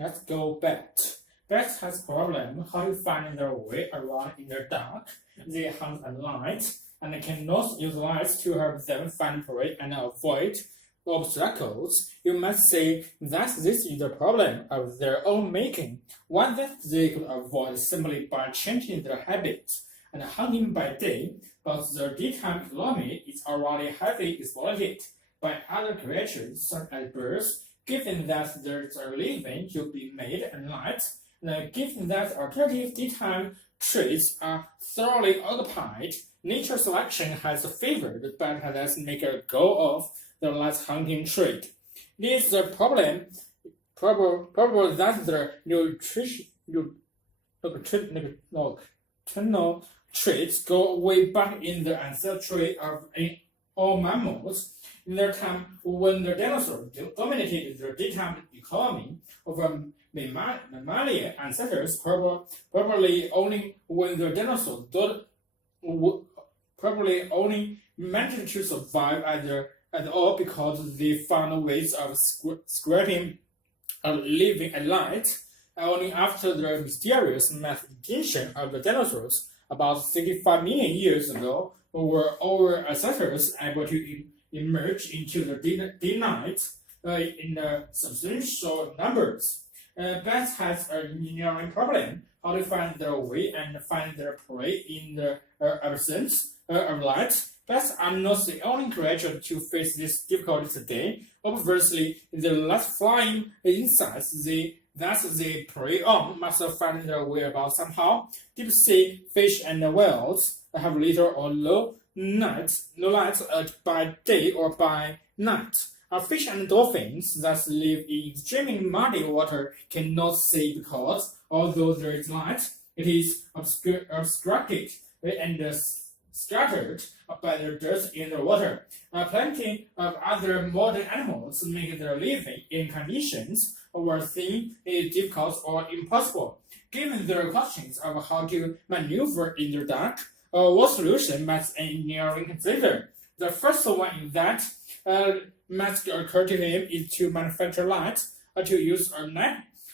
Let's go bat. Bats has problem how to find their way around in the dark. They hunt at night and cannot use lights to help them find prey and avoid obstacles. You must say that this is the problem of their own making, one that they could avoid simply by changing their habits and hunting by day, but their daytime economy is already heavily exploited by other creatures such as birds, given that there's a living to be made at night, and given that alternative daytime traits are thoroughly occupied, nature selection has favored but has made a go of the light hunting trait. It is the probable that the nutritional traits go way back in the ancestry of all mammals. In their time when the dinosaurs dominated the daytime economy of mammalian ancestors, probably only when the dinosaurs probably only managed to survive at all because they found ways of scraping and living at night. Only after the mysterious mass extinction of the dinosaurs about 65 million years ago were our ancestors able to emerge into the daylight in substantial numbers. Bats has an engineering problem how to find their way and find their prey in the absence of light. Bats are not the only creature to face this difficulty today. Obviously, the last flying insects that they prey on must find their way about somehow. Deep sea fish and whales have little or no light by day or by night. Fish and dolphins that live in extremely muddy water cannot see because, although there is light, it is obstructed and scattered by the dirt in the water. Plenty of other modern animals make their living in conditions where things is difficult or impossible. Given their questions of how to maneuver in the dark, what solution must engineering consider? The first one is that must occur to him is to manufacture light, to use a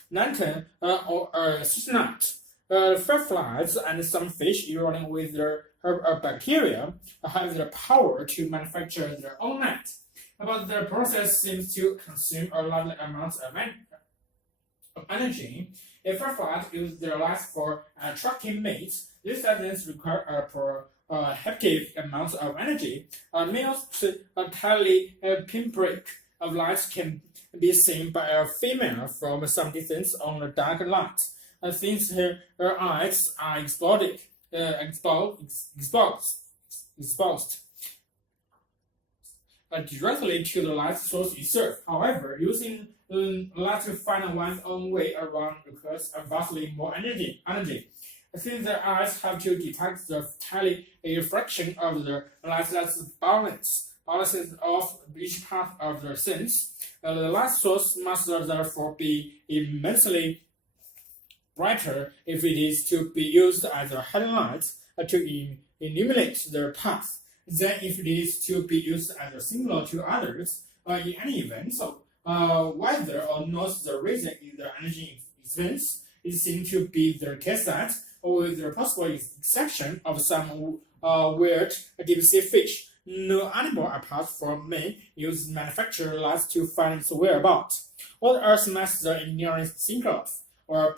lantern or a searchlight. Fireflies and some fish, running with their bacteria, have the power to manufacture their own light. But the process seems to consume a large amount of energy. If fireflies use their light for attracting mates, this doesn't require a prohibitive amount of energy. Males a tiny pinprick of light can be seen by a female from some distance on a dark night. Since her eyes are exposed directly to the light source itself. However, using light to find one's own way around requires vastly more energy. Since the eyes have to detect the tiny refraction of the light that's balances off each part of the sense, the light source must therefore be immensely brighter if it is to be used as a headlight to illuminate their path than if it is to be used as a signal to others. In any event, whether or not the reason is the energy expense, it seems to be the case that, with the possible exception of some weird deep sea fish, no animal apart from man uses manufactured lights to find its whereabouts. What else must the engineering think of? Or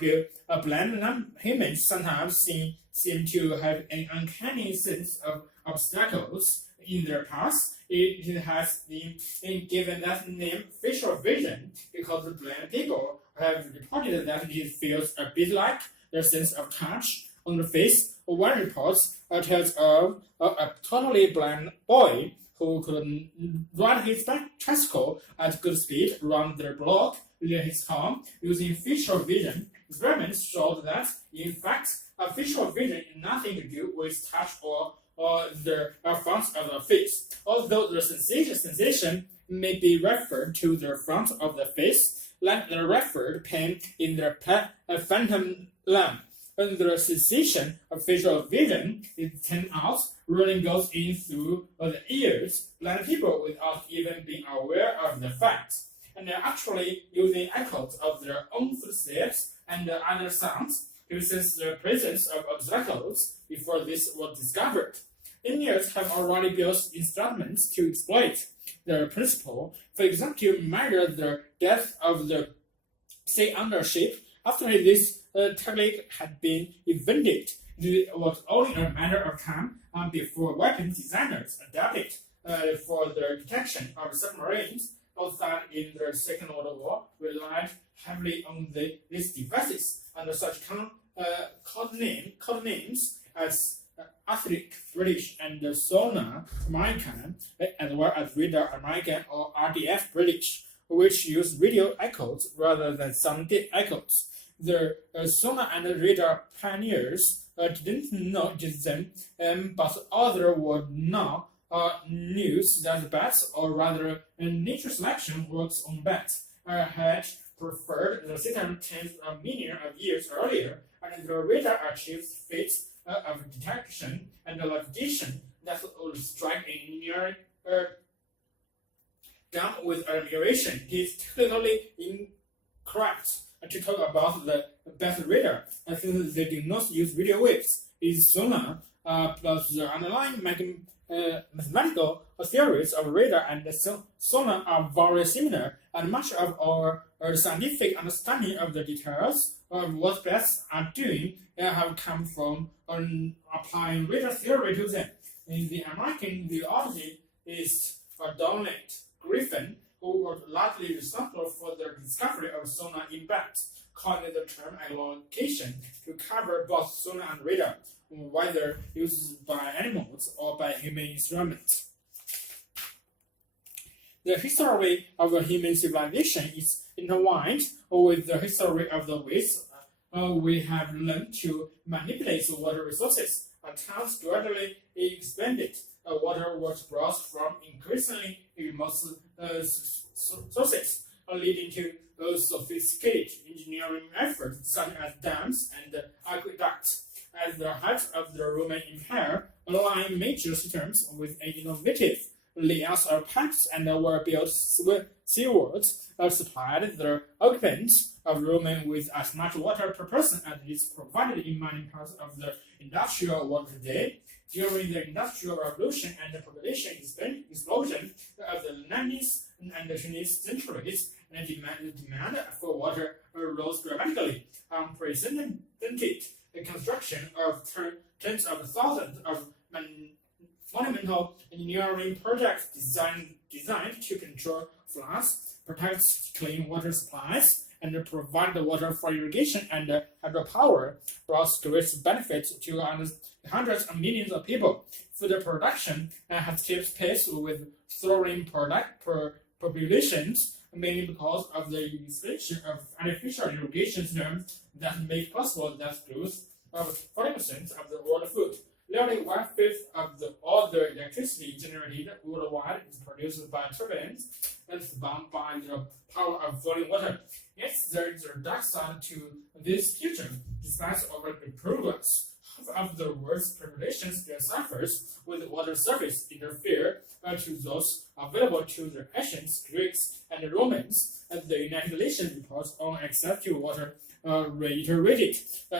blind humans sometimes seem to have an uncanny sense of obstacles in their paths. It has been given that name facial vision because blind people have reported that it feels a bit like their sense of touch on the face. One report tells of a totally blind boy who could ride his tricycle at good speed around their block near his home using facial vision. Experiments showed that, in fact, facial vision is nothing to do with touch or the front of the face. Although the sensation may be referred to the front of the face, like the referred pain in the phantom limb. When the sensation of facial vision is turned out, really goes in through the ears, blind people without even being aware of the fact. and actually using echoes of their own footsteps and other sounds to sense the presence of obstacles before this was discovered. Engineers have already built instruments to exploit the principle, for example, to measure the depth of the sea under ship. After this technique had been invented, it was only a matter of time before weapon designers adapted for the detection of submarines. Outside in the Second World War relied heavily on these devices under such codenames as Athletic British and Sonar American, as well as Radar American or RDF British, which use radio echoes rather than sound echoes. The sonar and radar pioneers didn't know them, but others would now news that bats, or rather nature selection works on bats, had preferred the system tens of millions of years earlier, and the radar achieves feats of detection and navigation that would strike an engineering down with admiration. It is technically incorrect to talk about the bat radar, since they do not use radio waves. It is sonar plus the underlying mathematical theories of radar and sonar are very similar, and much of our scientific understanding of the details of what bats are doing have come from applying radar theory to them. In the American geologist Donald Griffin, who was largely responsible for the discovery of sonar in bats, coined the term echolocation to cover both sonar and radar, whether used by animals or by human instruments. The history of human civilization is intertwined with the history of the ways we have learned to manipulate water resources. Towns gradually expanded. Water was brought from increasingly remote sources, leading to sophisticated engineering efforts such as dams and aqueducts. At the height of the Roman Empire, aligning major systems with an innovative layout of pipes and were built seawards supplied the occupants of Rome with as much water per person as is provided in many parts of the industrial world today. During the Industrial Revolution and the population explosion of the 19th and the 20th centuries, the demand for water rose dramatically. Unprecedented the construction of tens of thousands of monumental engineering projects designed to control floods, protect clean water supplies, and provide the water for irrigation and hydropower brought great benefits to hundreds of millions of people. Food production has kept pace with soaring populations, mainly because of the expansion of artificial irrigation systems that make possible that growth of 40% of the world food. Nearly 1/5 of all the electricity generated worldwide is produced by turbines and spun by the power of falling water. Yet there is a dark side to this future. Despite our progress, half of the world's population still suffers with water service inferior to those available to the ancients, Greeks, and Romans. As the United Nations report on access to water reiterated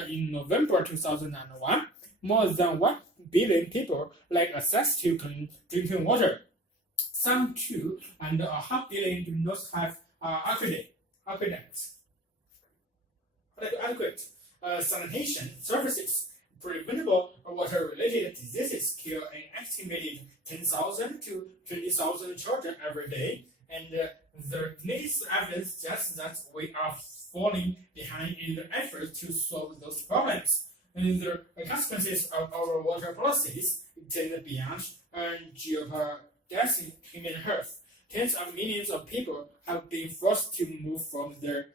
in November 2001, more than 1 billion people lack access to clean drinking water. Some 2.5 billion do not have adequate sanitation services. Preventable water-related diseases kill an estimated 10,000 to 20,000 children every day, and the latest evidence suggests that we are falling behind in the effort to solve those problems. And the consequences of our water policies extend beyond jeopardizing human health. Tens of millions of people have been forced to move from their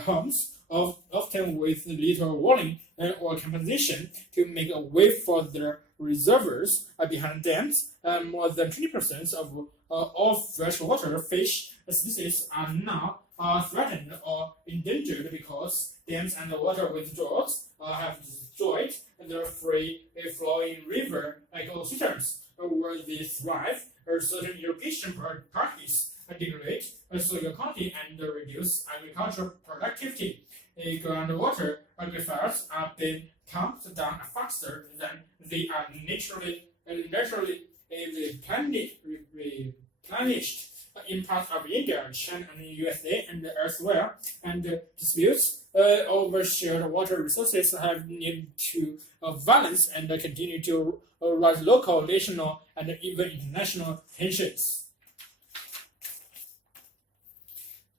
homes, often with little warning or compensation, to make a way for their reservoirs behind dams. More than 20% of all freshwater fish species are now threatened or endangered because dams and water withdrawals have destroyed the free-flowing river ecosystems where they thrive. Certain irrigation practices degrade soil quality and reduce agricultural productivity. Groundwater aquifers are being pumped down faster than they are naturally replenished in parts of India, China, and USA, and elsewhere, and disputes over shared water resources have needed to balance and continue to rise local, national, and even international tensions.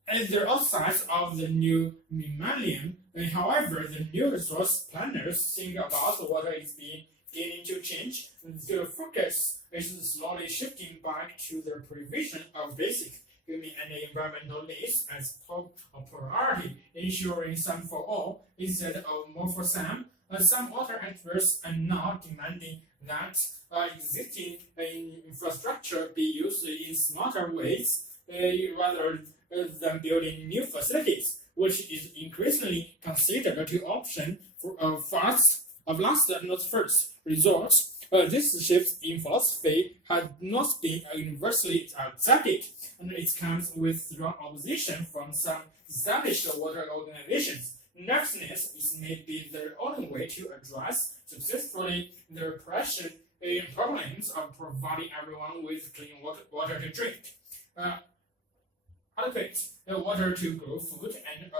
At the outset of the new millennium, however, the new resource planners think about water is beginning to change. Their focus is slowly shifting back to the provision of basic human and environmental needs as top priority, ensuring some for all instead of more for some. Some water experts are now demanding that existing infrastructure be used in smarter ways rather than building new facilities, which is increasingly considered an option for last and not first resort. This shift in philosophy has not been universally accepted, and it comes with strong opposition from some established water organizations. Nevertheless, it may be the only way to address successfully the pressing problems of providing everyone with clean water to drink, adequate water to grow food, and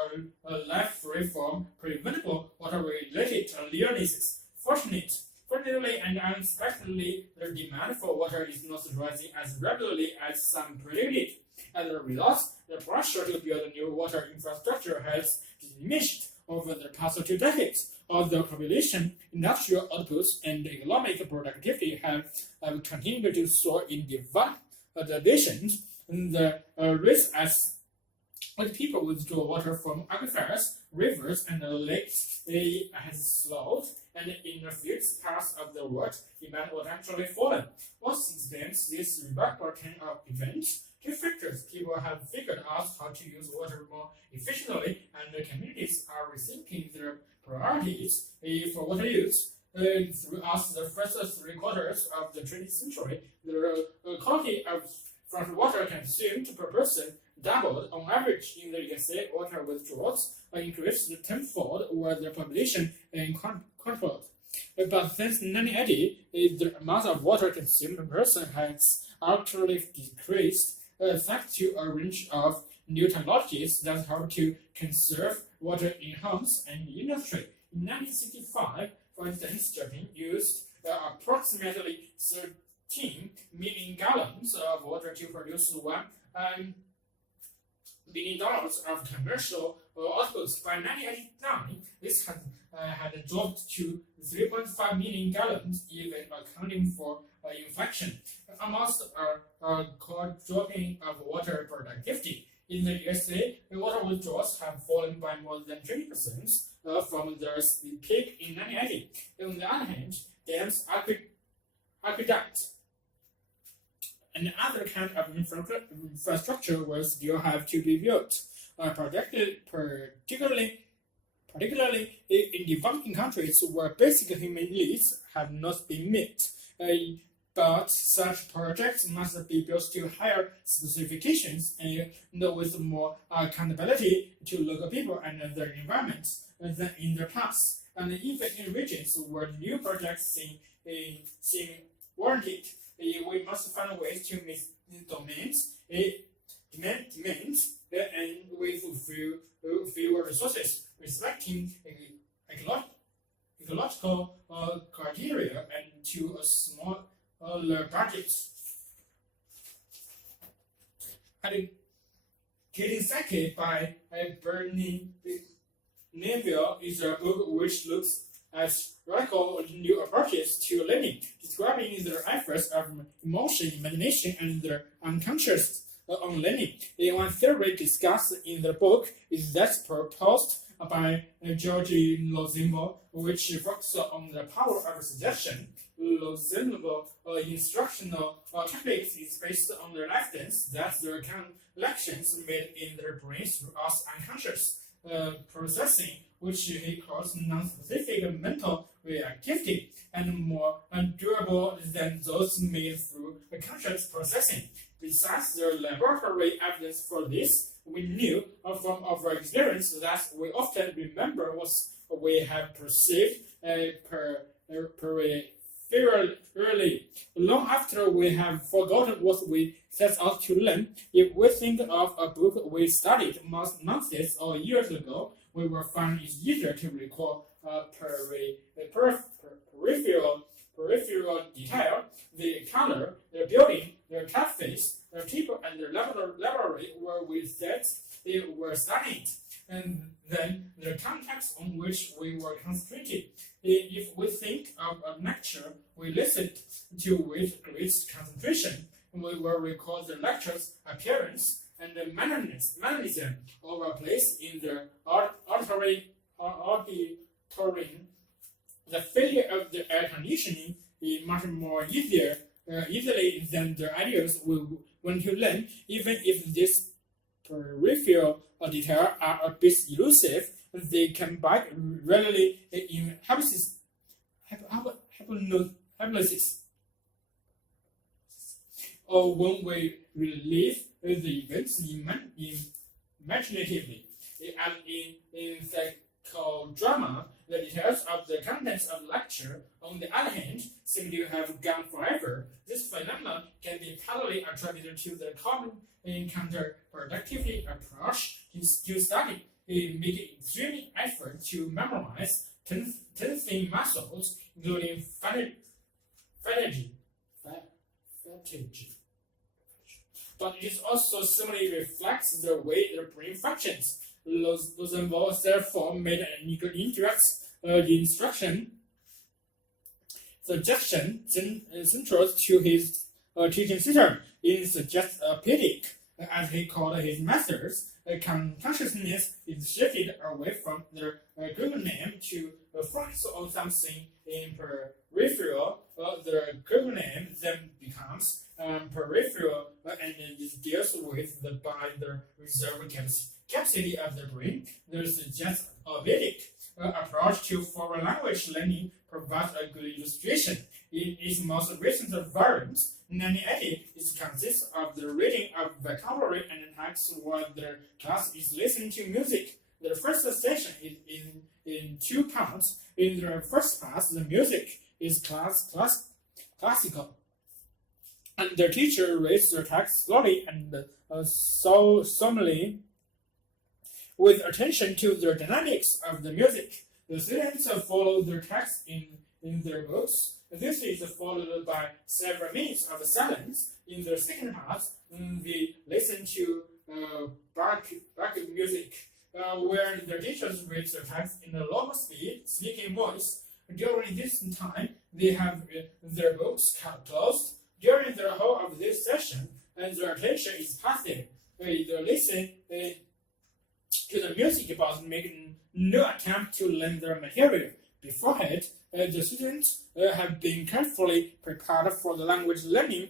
a life free from preventable water-related illnesses. Fortunately and unexpectedly, the demand for water is not rising as rapidly as some predicted. As a result, the pressure to build new water infrastructure has diminished over the past 2 decades. Although population, industrial outputs, and economic productivity have continued to soar in developed nations, the risk as people withdraw water from aquifers, rivers, and lakes has slowed, and in a few parts of the world, demand will actually fallen. What explains this remarkable turn of events? 2 factors: people have figured out how to use water more efficiently, and the communities are rethinking their priorities for water use. Throughout the first 3 quarters of the 20th century, the quality of fresh water consumed per person doubled on average in the USA. Water withdrawals increased tenfold while the population quadrupled. But since 1980, the amount of water consumed per person has actually decreased, thanks to a range of new technologies that help to conserve water in homes and industry. In 1965, for instance, Japan used approximately 13 million gallons of water to produce $1 billion of commercial outputs. By 1989, this had dropped to 3.5 million gallons, even accounting for inflation. Almost a quadrupling of water productivity. In the USA, the water withdrawals have fallen by more than 20% from their peak in 1980. On the other hand, dams, aqueducts, and other kind of infrastructure will still have to be built, particularly in developing countries where basic human needs have not been met. But such projects must be built to higher specifications and with more accountability to local people and their environments than in the past. And even in regions where new projects seem warranted, we must find ways to meet demands and with fewer resources, respecting ecological criteria and to a smaller budgets. Getting Second by Bernie Neville is a book which looks at radical new approaches to learning, describing the efforts of emotion, imagination, and the unconscious on learning. One theory discussed in the book is that proposed by George Lozenbo, which focuses on the power of suggestion. Lozenbo instructional techniques is based on the evidence that the connections made in the brain throughout unconscious processing, which he calls non-specific mental reactivity, and more durable than those made through conscious processing. Besides the laboratory evidence for this, we knew from our experience that we often remember what we have perceived peripherally long after we have forgotten what we set out to learn. If we think of a book we studied months or years ago, we will find it easier to recall peripheral detail, the color, the building, the typeface, the table, and the laboratory where we said they were studied, and then the context on which we were concentrated. If we think of a lecture we listened to with great concentration, we will recall the lecture's appearance and the mannerism of a place in the auditorium. The failure of the air conditioning is much more easily than the ideas we want to learn, even if these peripheral details are a bit elusive. They come back readily in hypnosis, or when we relive the events imaginatively. And in psychodrama, the details of the contents of lecture, on the other hand, seem to have gone forever. This phenomenon can be partly attributed to the common and counterproductive approach to study. It makes extreme effort to memorize tensing muscles, including fatigue. But it also similarly reflects the way the brain functions. Rosenwald therefore made an indirect instruction suggestion central to his teaching system. In suggestive, as he called his methods, consciousness is shifted away from the Google name to focus on something in peripheral. The Google name then becomes peripheral and it deals with the reserve capacity of the brain. The suggestive approach to foreign language learning provides a good illustration. In its most recent variant, 1980, it consists of the reading of vocabulary and text while the class is listening to music. The first session is in two parts. In the first part, the music is classical, and the teacher reads the text slowly and solemnly, with attention to the dynamics of the music. The students follow the text in their books. This is followed by several minutes of silence. In the second part, we listen to background music, where the teachers read the text in a low speed, speaking voice. During this time, they have their books closed. During the whole of this session, and their attention is passive. They listen to the music but making no attempt to learn the material. Beforehand, the students have been carefully prepared for the language learning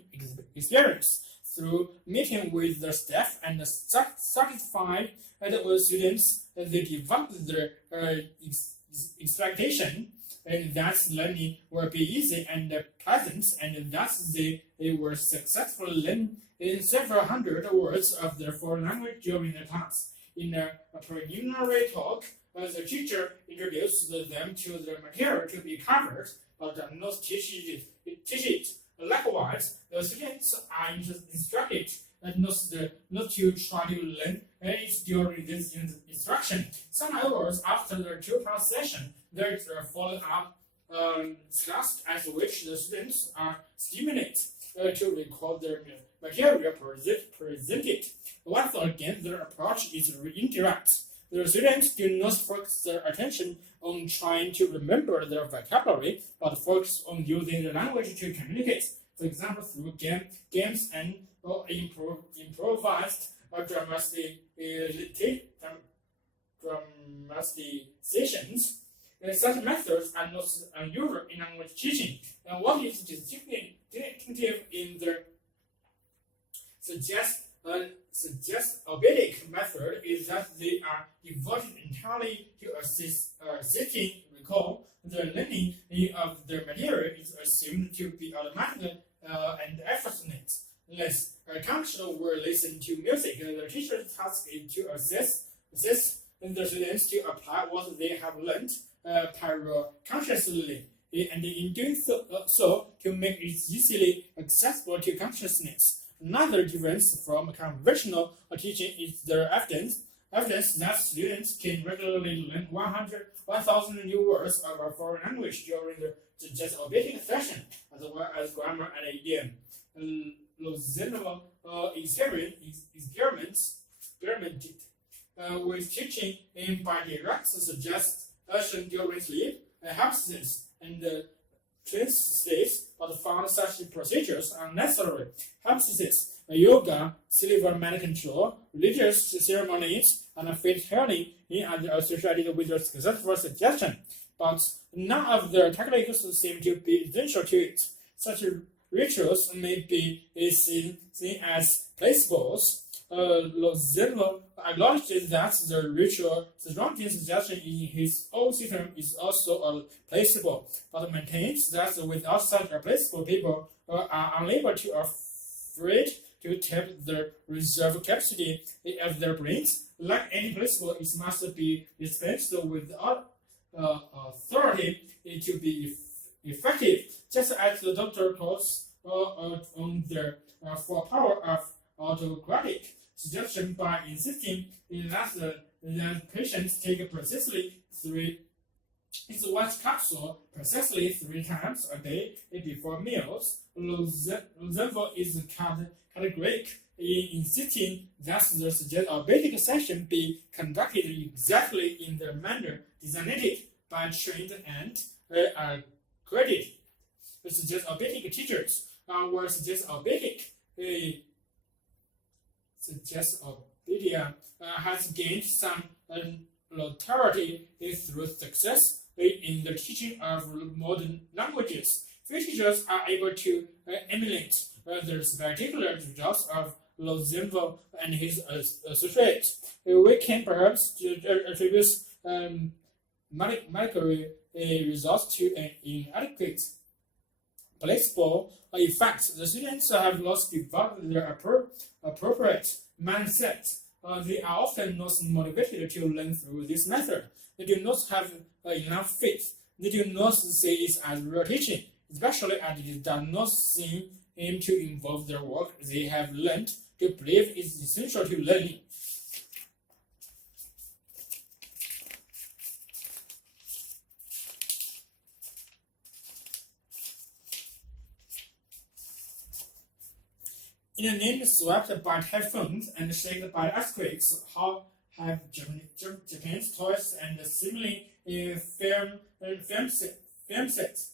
experience. Through meeting with the staff and satisfied with students, they developed their expectation and that learning will be easy and pleasant, and thus they were successful learning in several hundred words of their foreign language during the class. In a preliminary talk, the teacher introduced them to the material to be covered, but does not teach it. Likewise, the students are instructed not to try to learn it during this instruction. Some hours after the two-part session, there is a follow-up class at which the students are stimulated to record their material presented. Once again, the approach is indirect. The students do not focus their attention on trying to remember their vocabulary, but focus on using the language to communicate. For example, through games and improvised dramatizations. Such methods are not unusual in language teaching. And what is distinctive in the suggestive method is that they are devoted entirely to assisting recall. The learning of the material is assumed to be automatic and effortless. Conscious will listen to music. The teacher's task is to assist the students to apply what they have learned consciously, and in doing so to make it easily accessible to consciousness. Another difference from conventional teaching is the evidence that students can regularly learn 1,000 new words of a foreign language during the just obeying session, as well as grammar and idiom. Reasonable experimented with teaching by direct suggestion during sleep, hypnosis, and translates, but found such procedures unnecessary. Hypnosis, yoga, silver mind control, religious ceremonies, and faith healing are associated with the successful suggestion, but none of the techniques seem to be essential to it. Such rituals may be seen as placebos. Lozano acknowledges that the ritual surrounding suggestion in his own system is also a placebo, but maintains that without such a placebo, people are unable to afraid to tap the reserve capacity of their brains. Like any placebo, it must be dispensed without authority to be effective, just as the doctor calls on the for power of autocratic suggestion by insisting that the patients take precisely one capsule precisely 3 times a day before meals. Rosenthal is categorical in insisting that the suggested session be conducted exactly in the manner designated by trained and accredited suggestive teachers. Where suggestive has gained some notoriety through success in the teaching of modern languages. Few teachers are able to emulate the spectacular results of Rosenthal and his associates. We can perhaps attribute medical results to an inadequate placebo effect. The students have lost developed their appropriate mindset. They are often not motivated to learn through this method. They do not have enough faith. They do not see it as real teaching, especially as it does not seem to involve their work they have learned to believe is essential to learning. In a name swept by typhoons and shaken by earthquakes, how have Japan's toys and similarly film sets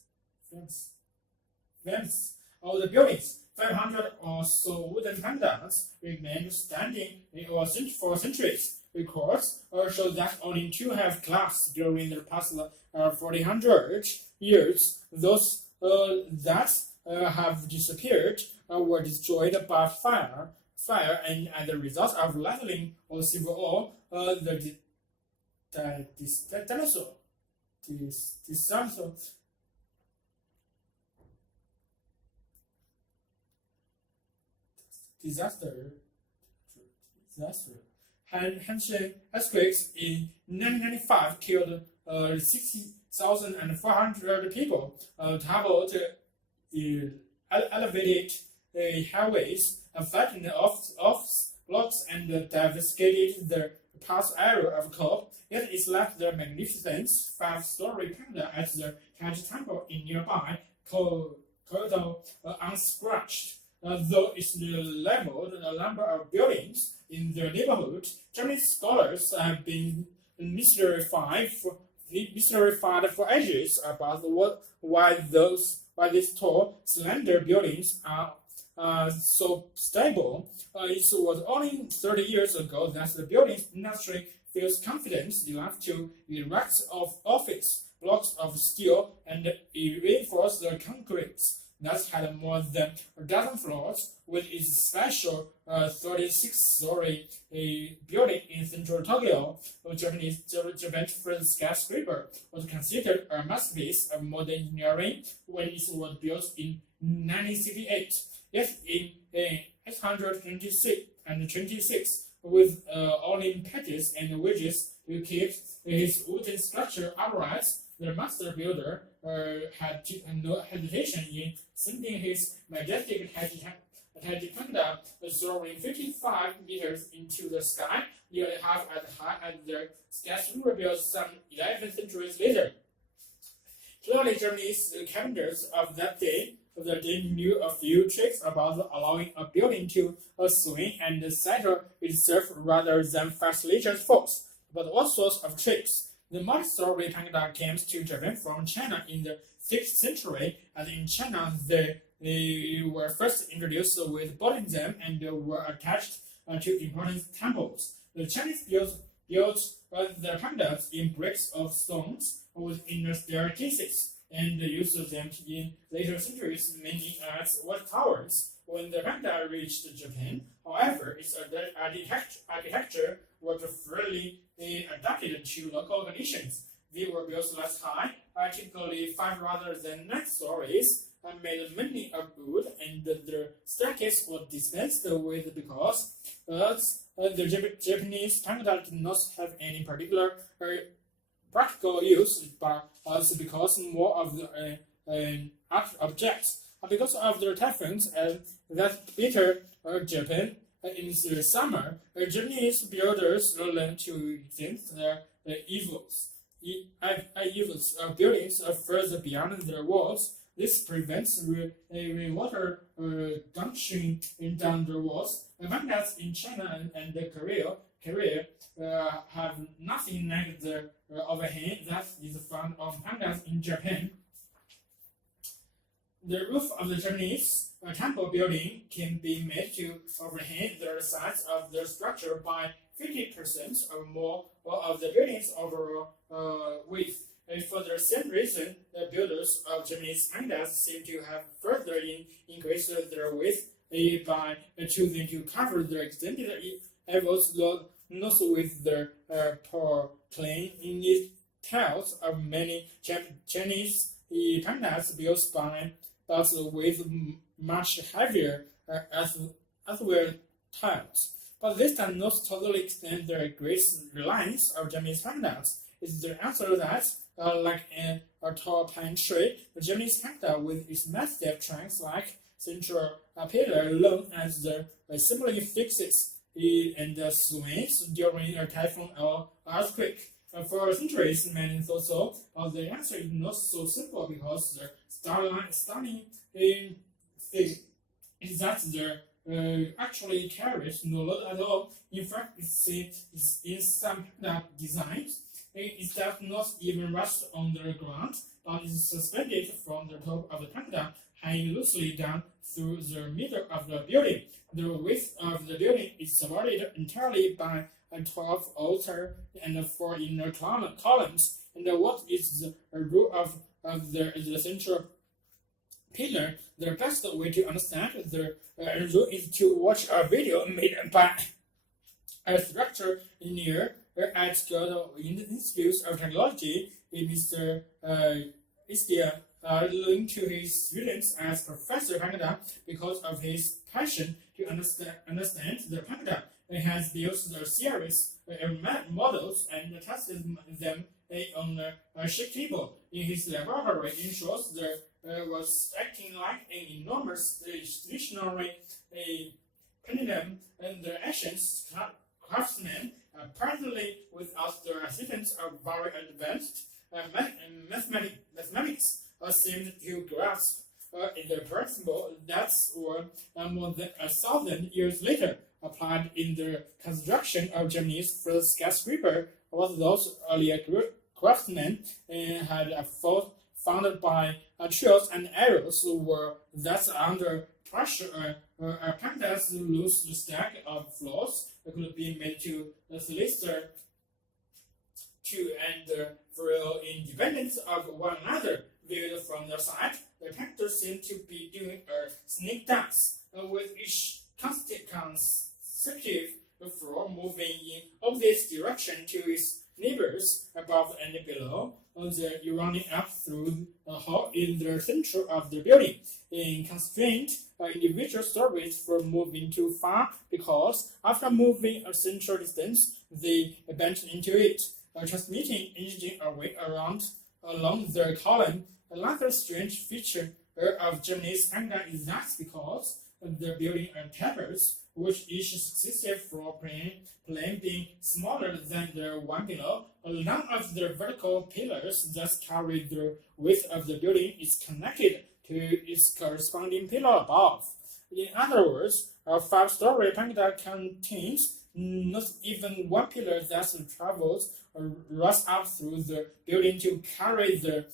of the buildings, 500 or so wooden pandas remained standing for centuries. Records show that only 2 have collapsed during the past 400 years. Those that have disappeared were destroyed by fire, and as a result of lightning or civil war, the disaster. Hanshin earthquakes in 1995 killed 60,400 people, toppled elevated highways, flattened off blocks, and devastated the past area of Cope. Yet it left the magnificent 5-story panda at the Taj Temple in nearby Kyoto unscratched. Though it's leveled a number of buildings in the neighborhood, Chinese scholars have been mystified for ages about why these tall, slender buildings are so stable. It was only 30 years ago that the building industry feels confidence enough to erect office blocks of steel and reinforce the concrete. that had more than a dozen floors, with its special 36-story building in central Tokyo. Japan's first skyscraper was considered a masterpiece of modern engineering when it was built in 1968. Yet in 826, with only patches and wedges to keep his wooden structure upright, the master builder had no hesitation in sending his majestic Tachikanda soaring 55 meters into the sky, nearly half as high as the skyscraper built some 11 centuries later. Clearly, Japanese carpenters of that day knew a few tricks about allowing a building to swing and settle itself rather than facilitate force, but all sorts of tricks. The multi-story Tangda came to Japan from China in the 6th century, and in China they were first introduced with building them and were attached to important temples. The Chinese built their Tangdas in bricks of stones with inner staircases, and used them in later centuries mainly as watchtowers. When the Tangda reached Japan, however, its architecture was freely adapted to local conditions. They were built less high, typically 5 rather than 9 stories, and made mainly of wood, and the staircase was dispensed with because the Japanese Tangda did not have any particular practical use, but also because more of the art objects. Because of the typhoons that bitter Japan in the summer, Japanese builders learned to exempt their evils of buildings further beyond their walls. This prevents rainwater gushing down the walls. Pandas in China and Korea have nothing like the overhang that is found on pandas in Japan. The roof of the Japanese temple building can be made to overhang the sides of the structure by 50% or more of the building's overall width. And for the same reason, the builders of Japanese pandas seem to have further increased their width by choosing to cover their extended elbows not with the porcelain tails of many Chinese pandas built by but with much heavier earthenware tiles. But this does not totally extend the great reliance of Japanese pandas. It's the answer that, like a tall pine tree, the Japanese panda with its massive trunks like central pillar long as the assembly fixes and swings during a typhoon or earthquake. For centuries, many thought so, but the answer is not so simple because the stunning thing is that the actually carries no load at all. In fact, it's in some designs. It does not even rest on the ground, but is suspended from the top of the panda, hanging loosely down through the middle of the building. The width of the building is supported entirely by 12 outer and 4 inner columns. And what is the rule of the central pillar? The best way to understand the rule is to watch a video made by a structure engineer at the Institute of Technology, Mr. Istia, linked to his students as Professor Panda because of his passion to understand the panda. He has built a series of models and tested them on a shape table in his laboratory. In short, there was acting like an enormous stationary pendulum, and the ancient craftsmen, apparently without the assistance of very advanced mathematics, seemed to grasp the principle that were more than 1,000 years later applied in the construction of Japanese first skyscraper. What those earlier craftsmen had founded by trials and errors were that under pressure, a panda's loose stack of floors could be made to slicer to and through independence of one another. Viewed from the side, the panda seemed to be doing a snake dance, with each consecutive floor moving in opposite direction to its neighbors above and below. They're running up through a hall in the center of the building. In constraint, individual stories from moving too far because after moving a central distance, they bent into it, transmitting energy away along the column. Another strange feature of Japanese panda is that because the building are tables, which each successive floor plane being smaller than the one below, none of the vertical pillars that carry the width of the building is connected to its corresponding pillar above. In other words, a 5-story panda contains not even one pillar that travels right up through the building to carry the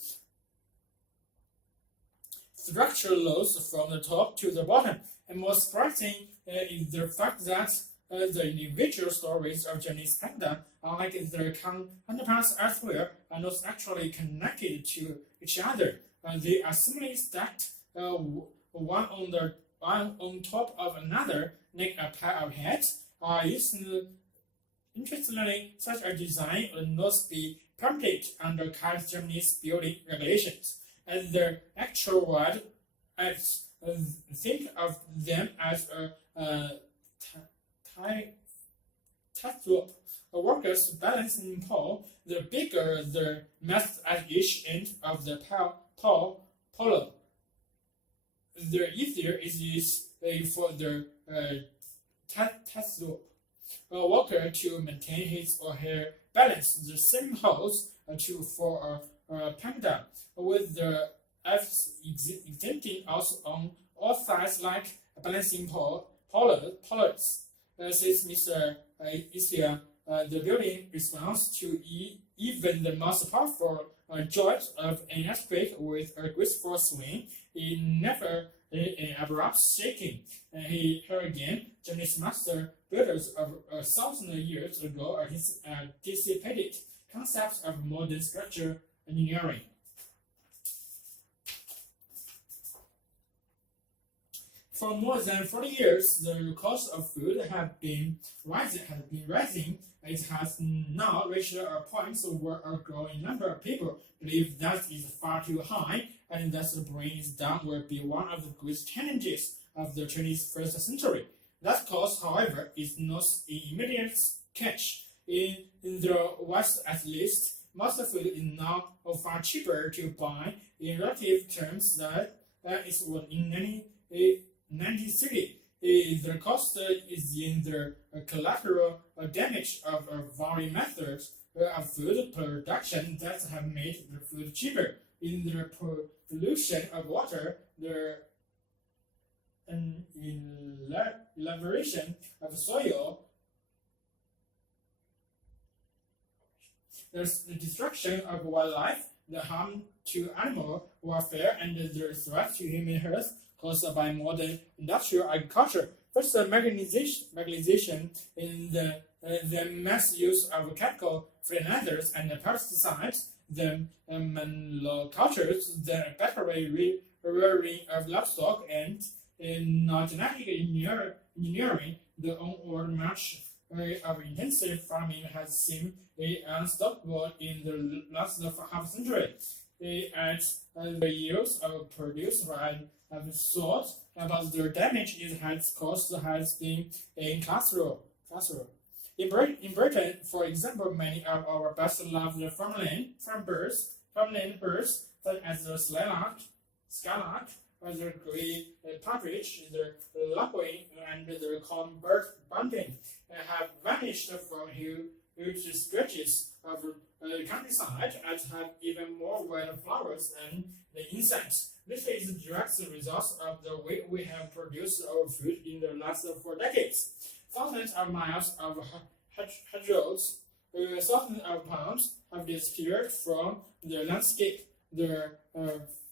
structural loads from the top to the bottom. And more surprising is the fact that the individual stories of Japanese panda, unlike their counterparts elsewhere, are not actually connected to each other. They are simply stacked one on top of another, like a pile of heads. Interestingly, such a design will not be permitted under current Japanese building regulations, as the actual word acts. Think of them as a tightrope, a worker's balancing pole. The bigger the mast at each end of the pole, the easier it is for the tightrope worker to maintain his or her balance. The same holds true for a panda, with the F's existing also on all sides like balancing poles. Says Mr. Islia, the building responds to even the most powerful jolt of an earthquake with a graceful swing. It never an abrupt shaking. Here again, Japanese master builders of 1,000 years ago anticipated concepts of modern structural engineering. For more than 40 years, the cost of food has been rising. It has now reached a point where a growing number of people believe that is far too high, and that bringing it down will be one of the greatest challenges of the Chinese first century. That cost, however, is not an immediate catch. In the West, at least, most food is now far cheaper to buy in relative terms than it was in 1930. The cost is in the collateral damage of various methods of food production that have made the food cheaper. In the pollution of water, the elaboration of soil, the destruction of wildlife, the harm to animal welfare, and the threat to human health caused by modern industrial agriculture. First, the mechanization in the mass use of chemical fertilizers and pesticides, the monocultures, the better rearing of livestock, and genetic engineering, the onward march of intensive farming has seemed unstoppable in the last half century. As the yields of produce have soared, but the damage it has caused has been incalculable. In Britain, for example, many of our best-loved farmland birds, such as the skylark, the grey partridge, the lapwing, and the common bunting, have vanished from huge stretches of countryside and have even more wildflowers and the insects. This is a direct result of the way we have produced our food in the last 4 decades. Thousands of miles of hedgerows, thousands of pounds have disappeared from the landscape. The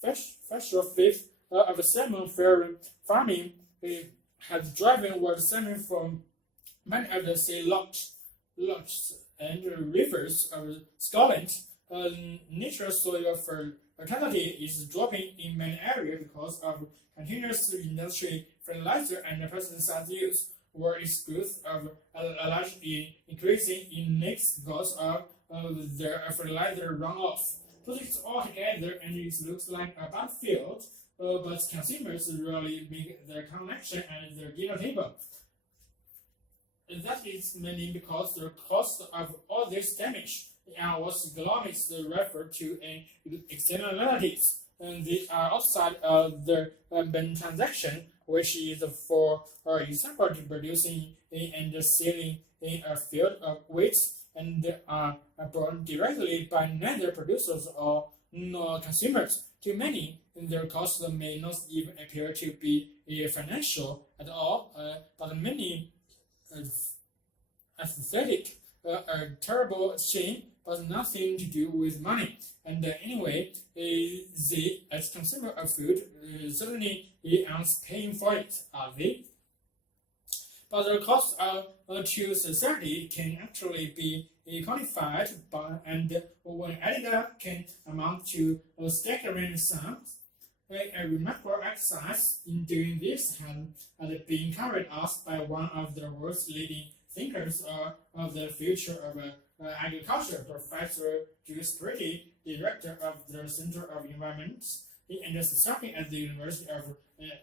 special faith of salmon farming has driven wild salmon from many of the sea lochs and rivers of Scotland. Natural soil Fertility is dropping in many areas because of continuous industry fertilizer and pesticide use, where its growth of largely increasing in next because of the fertilizer runoff. Put it all together and it looks like a battlefield, but consumers really make their connection and their dinner table. And that is mainly because the cost of all this damage are what economics refer to in externalities. And they are outside of the transaction, which is for example producing and selling in a field of wheat and are bought directly by neither producers or consumers. To many, their costs may not even appear to be financial at all, but many aesthetic, a terrible shame, but nothing to do with money. And anyway, they, as consumer of food, certainly aren't paying for it, are they? But the cost to society can actually be quantified by, and when added up, can amount to a staggering sums. A remarkable exercise in doing this has been carried out by one of the world's leading thinkers of the future of agriculture, Professor Jules Pretty, director of the Center of Environment and Society at the University of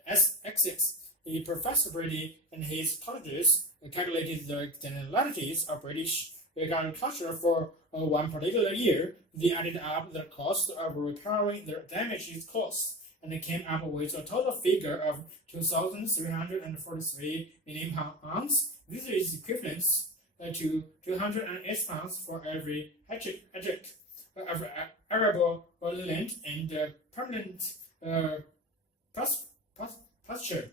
Essex. Professor Brady and his colleagues calculated the externalities of British agriculture for one particular year. They added up the cost of repairing the damaged costs and came up with a total figure of 2,343 million pounds. This is equivalent to 208 pounds for every hectare of arable land and permanent pasture.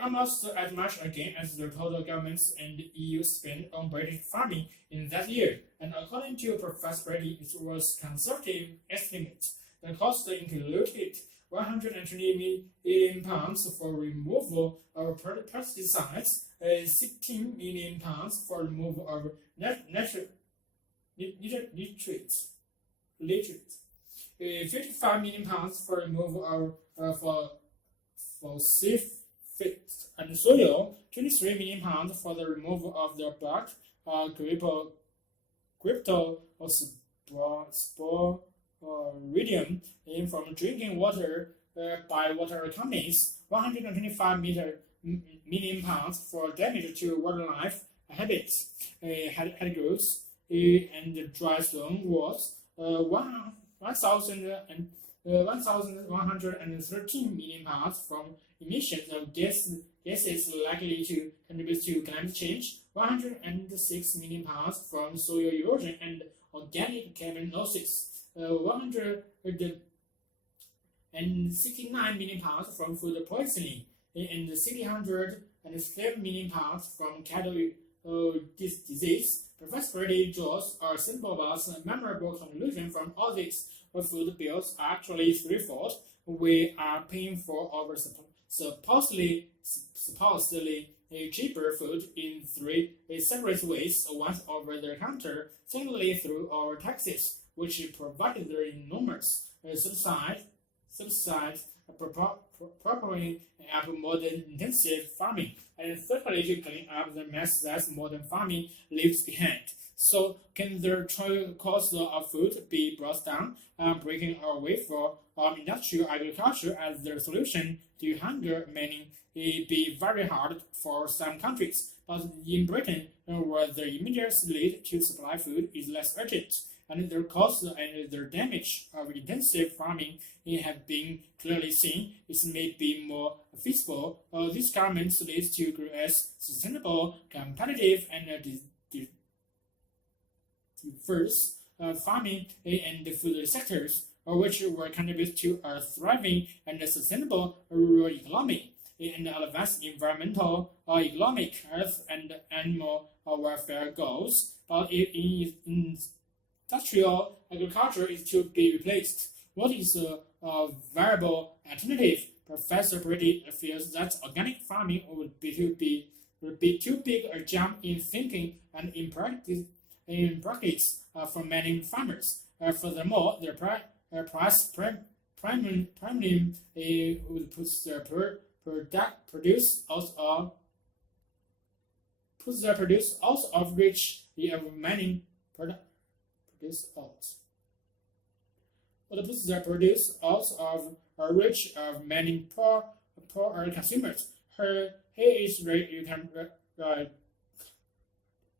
Almost as much again as the total governments and EU spent on British farming in that year. And according to Professor Brady, it was conservative estimate. The cost included 120 million pounds for removal of pesticides, 16 million pounds for removal of nitrates, 55 million pounds for removal of sulfate and soil, 23 million pounds for the removal of the bark, cryptosporidium from drinking water by water companies, 125 million pounds for damage to wildlife habitats, hedgerows, and dry stone walls, 1,113 million pounds from emissions of gases likely to contribute to climate change, 106 million pounds from soil erosion and organic carbon losses, 169 million pounds from food poisoning, and 607 million pounds from cattle disease. Professor Brady draws a simple but memorable conclusion from all this. Food bills are actually threefold. We are paying for our supposedly cheaper food in three separate ways. Once over the counter, secondly through our taxes, which provided the enormous subsidies propping up modern intensive farming, and thirdly to clean up the mess that modern farming leaves behind. So can the total cost of food be brought down, breaking away from industrial agriculture as the solution to hunger may be very hard for some countries, but in Britain, where the immediate need to supply food is less urgent, and the cost and the damage of intensive farming have been clearly seen, it may be more feasible. This government leads to create sustainable, competitive, and diverse farming and food sectors, which will contribute to a thriving and sustainable rural economy and advance environmental, economic, health, and animal welfare goals. But if industrial agriculture is to be replaced, what is a viable alternative? Professor Brady feels that organic farming would be too big a jump in thinking and in practice for many farmers. Furthermore, the price primarily would put the produce out of reach of many produce out. Would put the produce out of reach of many poor consumers. He is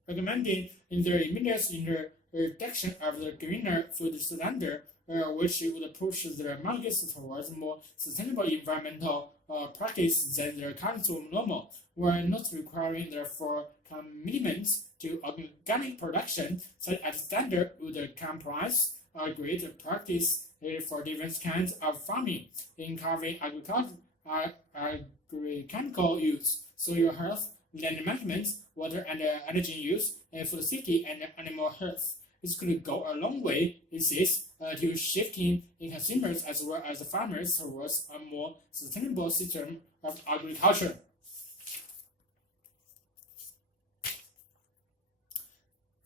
recommending in the immediate introduction of the greener food standard, which would push the markets towards more sustainable environmental practice than the current normal, while not requiring therefore commitments to organic production. Such a standard would comprise a great practice for different kinds of farming, including agricultural use, soil health, land management, water and energy use, food safety, and animal health. This could go a long way, it says, to shifting in consumers as well as farmers towards a more sustainable system of agriculture.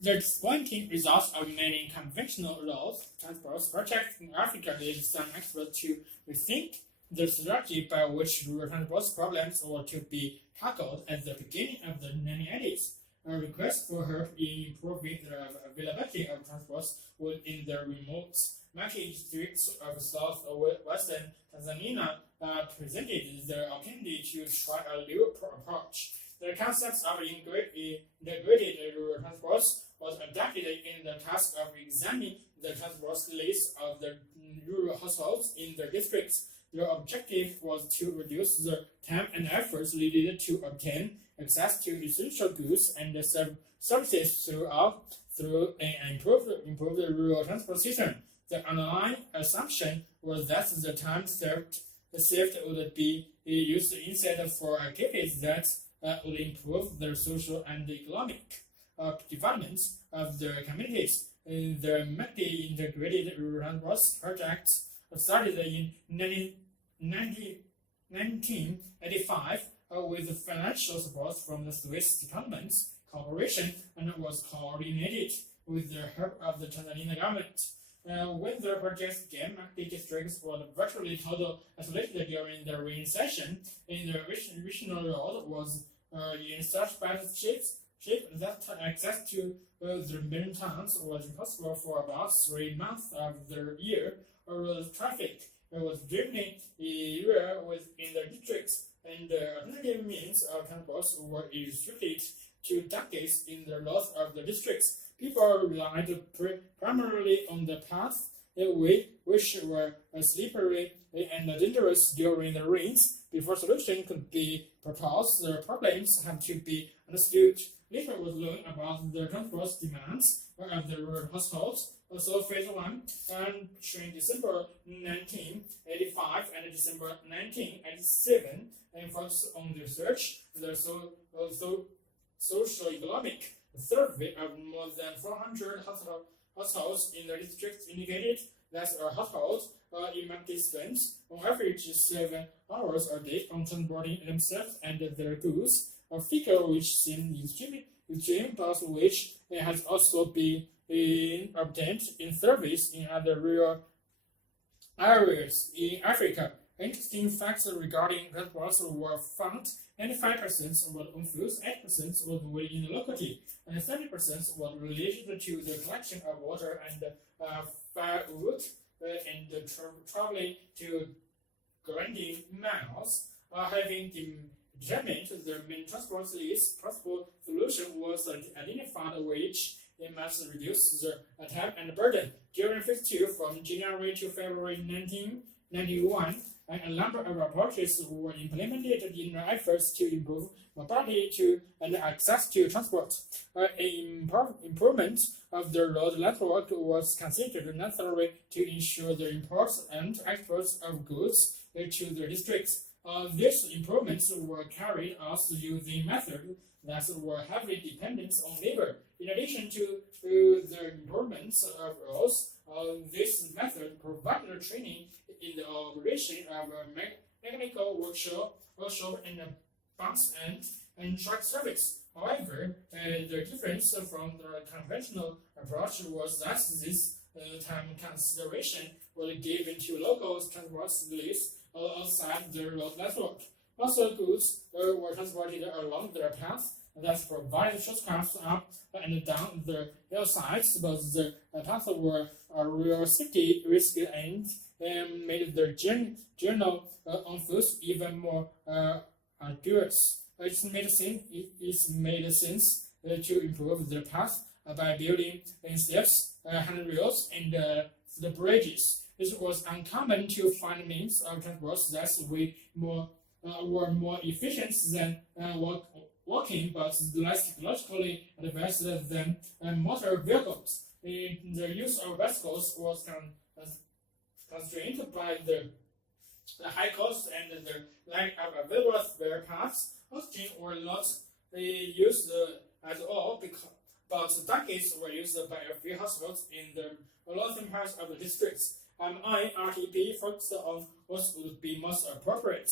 The disappointing results of many conventional road transport projects in Africa lead some experts to rethink the strategy by which rural transport problems were to be tackled at the beginning of the 1980s. A request for help in improving the availability of transport in the remote market districts of southwestern Tanzania presented the opportunity to try a new approach. The concept of integrated rural transport was adopted in the task of examining the transport list of the rural households in the districts. The objective was to reduce the time and efforts needed to obtain access to essential goods and services through an improved rural transport system. The underlying assumption was that the time saved would be used instead for activities that would improve the social and economic development of the communities. The integrated rural transport project started in 1985 with financial support from the Swiss Development Corporation and was coordinated with the help of the Tanzanian government. When the project began, the districts were virtually totally isolated during the rainy season, and the regional road was in such bad shape that access to the main towns was impossible for about 3 months of the year. Road traffic was driven everywhere within the districts, and alternative means of transport were restricted to decades in the north of the districts. People relied primarily on the paths which were slippery and dangerous during the rains. Before solution could be proposed, the problems had to be understood. Later was learned about the transport demands of the rural households. Also, phase 1 between December 1985 and December 1987 and focused on research, the socio-economic survey of more than 400 households in the district indicated that a household might spend on average 7 hours a day on transporting themselves and their goods, a figure which seemed extreme, but which has also been obtained in surveys in other rural areas in Africa. Interesting facts regarding transport were found. 95% were on fuels, 8% were within the locality, and 30% were related to the collection of water and firewood and traveling to grinding miles. Having determined the main transport list, possible solution was identified which must reduce the time and burden. During phase 2, from January to February 1991, a number of approaches were implemented in the efforts to improve mobility and access to transport. An improvement of the road network was considered necessary to ensure the imports and exports of goods to the districts. These improvements were carried out using methods that were heavily dependent on labor. In addition to the improvements of roads, this method provided training in the operation of a mechanical workshop and bus and truck service. However, the difference from the conventional approach was that this time consideration was given to local transport facilities outside the road network. Most of the goods were transported along their path, that provided shortcuts up and down the hillsides, but the paths were a real safety risk and made the journey on foot even more arduous. It made sense to improve the path by building steps, handrails, and the bridges. It was uncommon to find means of transport that were more efficient than walking, but less technologically advanced than motor vehicles. The use of bicycles was constrained by the high cost and the lack of available spare parts. Oxygen were not used at all, but donkeys were used by a few hospitals in the northern parts of the districts. RTP focused on what would be most appropriate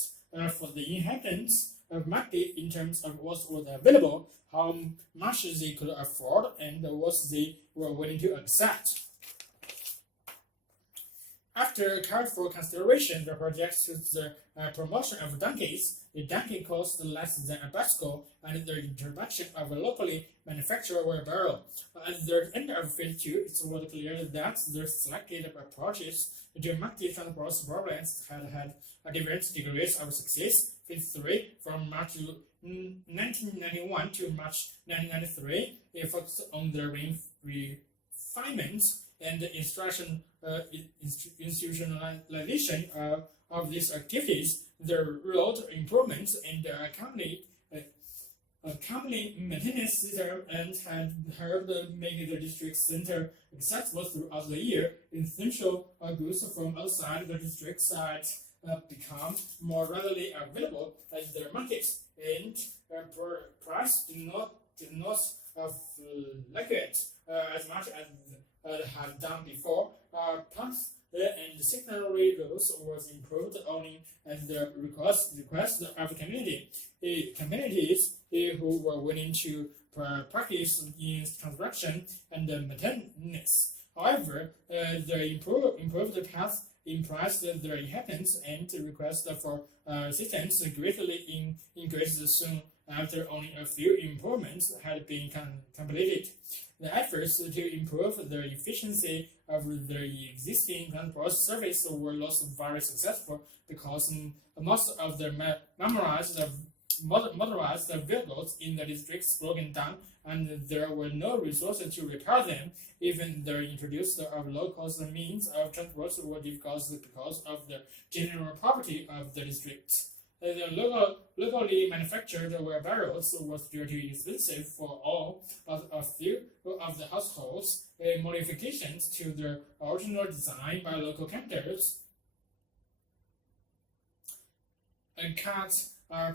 for the inhabitants of market in terms of what was available, how much they could afford, and what they were willing to accept. After careful consideration, the project to the promotion of donkeys, the donkey cost less than a bicycle, and the introduction of a locally manufactured wheelbarrow. At the end of phase 2, it was clear that the selected approaches to market transport problems had different degrees of success. Phase 3, from March 1991 to March 1993, it focused on the refinement and the institutionalization of these activities, the road improvements, and the accompanying maintenance system, and had helped make the district center accessible throughout the year. Essential goods from outside the district site become more readily available at their markets, and price did not fluctuate as much as had done before. Paths and signalry roads was improved only at the request of communities who were willing to practice in construction and maintenance. However, the improved path impressed the inhabitants, and the request for assistance greatly increased soon after only a few improvements had been completed. The efforts to improve the efficiency of the existing transport service were not very successful because most of the motorized vehicles in the districts broken down, and there were no resources to repair them. Even the introduction of low-cost means of transport were difficult because of the general poverty of the districts. The locally manufactured wheelbarrows were still too expensive for all but a few of the households. Modifications to the original design by local carpenters cut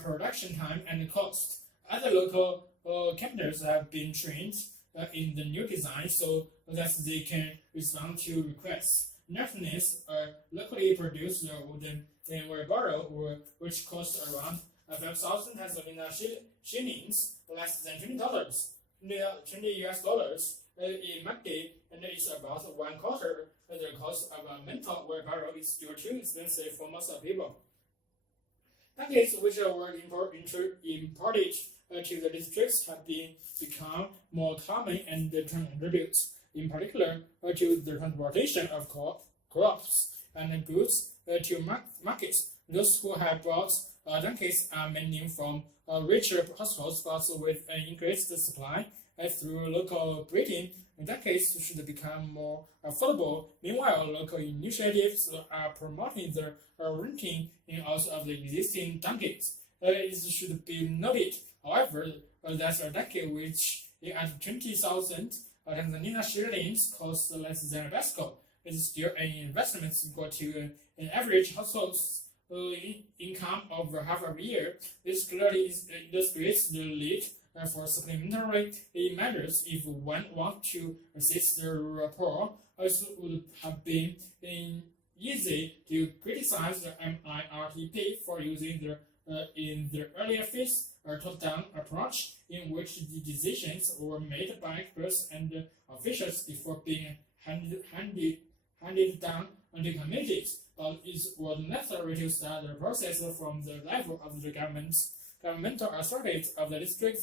production time and cost. Other local carpenters have been trained in the new design so that they can respond to requests. Nevertheless, locally produced wooden wheelbarrow, which cost around 5,000 Tanzania shillings, less than $20 US, in market, and is about one quarter the cost of a metal wheelbarrow. Is still too expensive for most people. Donkeys which were imported to the districts have become more common and contribute, in particular, to the transportation of crops and goods to markets. Those who have bought donkeys are mainly from richer households, but with an increased supply through local breeding, donkeys should become more affordable. Meanwhile, local initiatives are promoting the renting out of the existing donkeys. It should be noted, however, that a donkey which at 20,000 Tanzania shillings costs less than a bicycle is still an investment equal to an average household's income over half a year. This clearly illustrates the need for supplementary measures if one wants to assist the rural poor. It would have been easy to criticize the MIRTP for using in the earlier phase a top-down approach in which the decisions were made by experts and officials before being handed down to communities, but it was necessary to start the process from the level of the governmental authorities of the district.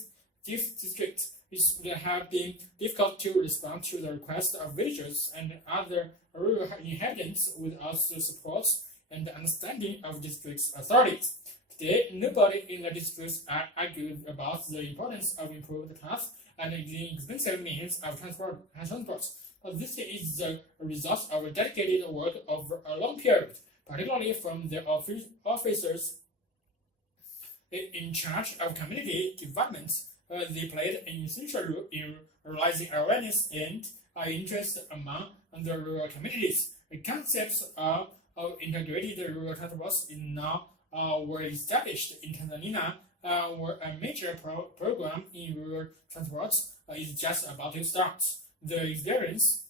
This district it would have been difficult to respond to the request of villagers and other rural inhabitants without the support and understanding of district's authorities. Today, nobody in the district argued about the importance of improved paths and the expensive means of transport. But this is the result of dedicated work over a long period, particularly from the officers in charge of community development. They played an essential role in raising awareness and interest among the rural communities. The concepts of integrated rural transport now were established in Tanzania, where a major program in rural transport is just about to start. The experience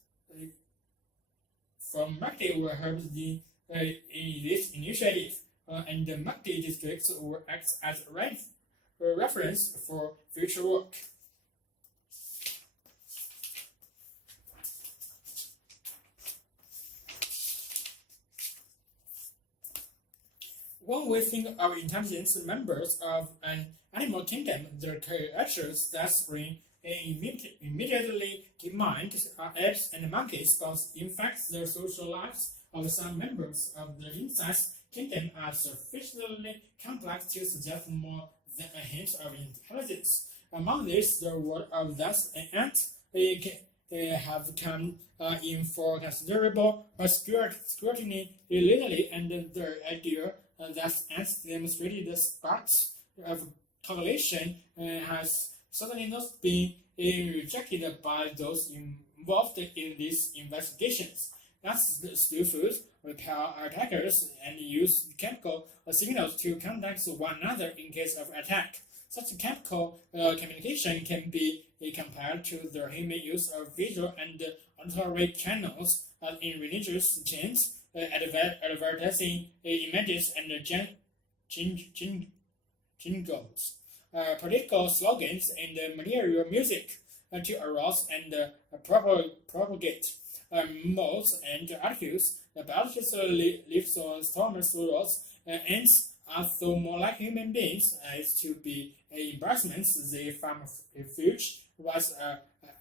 from Makti will help in this initiative, and the Makti districts will act as a reference for future work. When we think of intelligent members of an animal kingdom, their characters that spring immediately to mind are apes and monkeys, but in fact the social lives of some members of the insect kingdom are sufficiently complex to suggest more than a hint of intelligence. Among these, the word of thus and ant have come in for considerable scrutiny lately, and the idea that ants demonstrated the sparks of calculation has certainly not been rejected by those involved in these investigations. Ants steal food, repel attackers, and use chemical signals to contact one another in case of attack. Such chemical communication can be compared to the human use of visual and auditory channels in religious chants, advertising images and jingles, political slogans, and material music to arouse and propagate modes and attitudes. The biologists live on stormers roads. Ants are so more like human beings as to be embarrassments. They farm refuge, was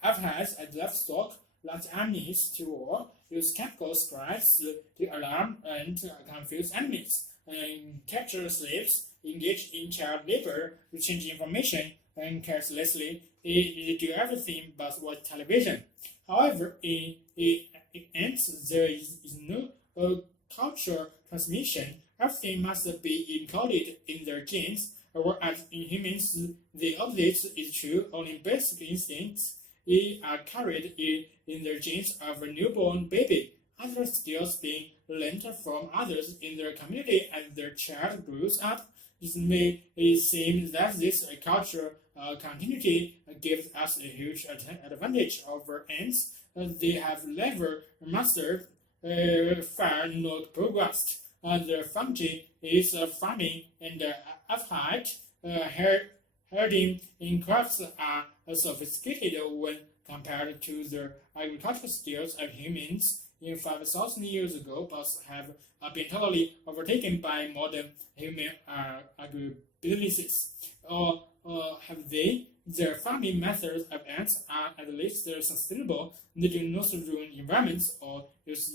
advertised as livestock, launch armies to war, use chemical sprays to alarm and confuse enemies, and capture slaves, engage in child labor, exchange information, and carelessly do everything but watch television. However, in ants there is no cultural transmission. Everything must be encoded in their genes, whereas in humans the opposite is true. Only basic instincts are carried in their genes of a newborn baby. Other skills being learned from others in their community as their child grows up. It may seem that this cultural continuity gives us a huge advantage over ants. They have never mastered, far not progressed. The fungi is farming and appetite herding in crops are sophisticated when compared to the agricultural skills of humans in 5,000 years ago, but have been totally overtaken by modern human agribusinesses. Or have they? Their farming methods of ants are at least sustainable. They do not ruin environments or use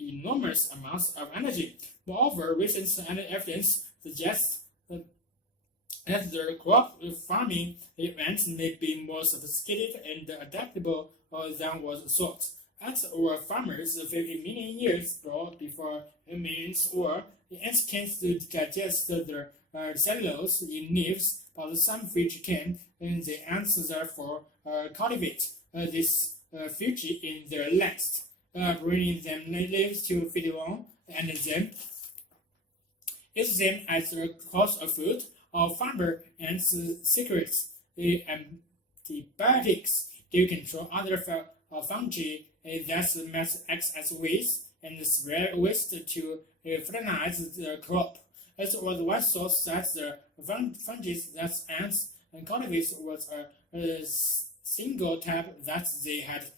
enormous amounts of energy. Moreover, recent evidence suggests that the crop farming ants may be more sophisticated and adaptable than was thought. Ants were farmers 50 million years ago before humans were. Ants can digest the cellulose in leaves, but some fish can, and the ants therefore cultivate this fungi in their nest, bringing them leaves to feed on, and then use them as a cause of food. Farmer ants secrets antibiotics to control other fungi that must act as waste and spread waste to fertilize the crop. It was once thought that the fungi that ants cultivate was a single type, that they had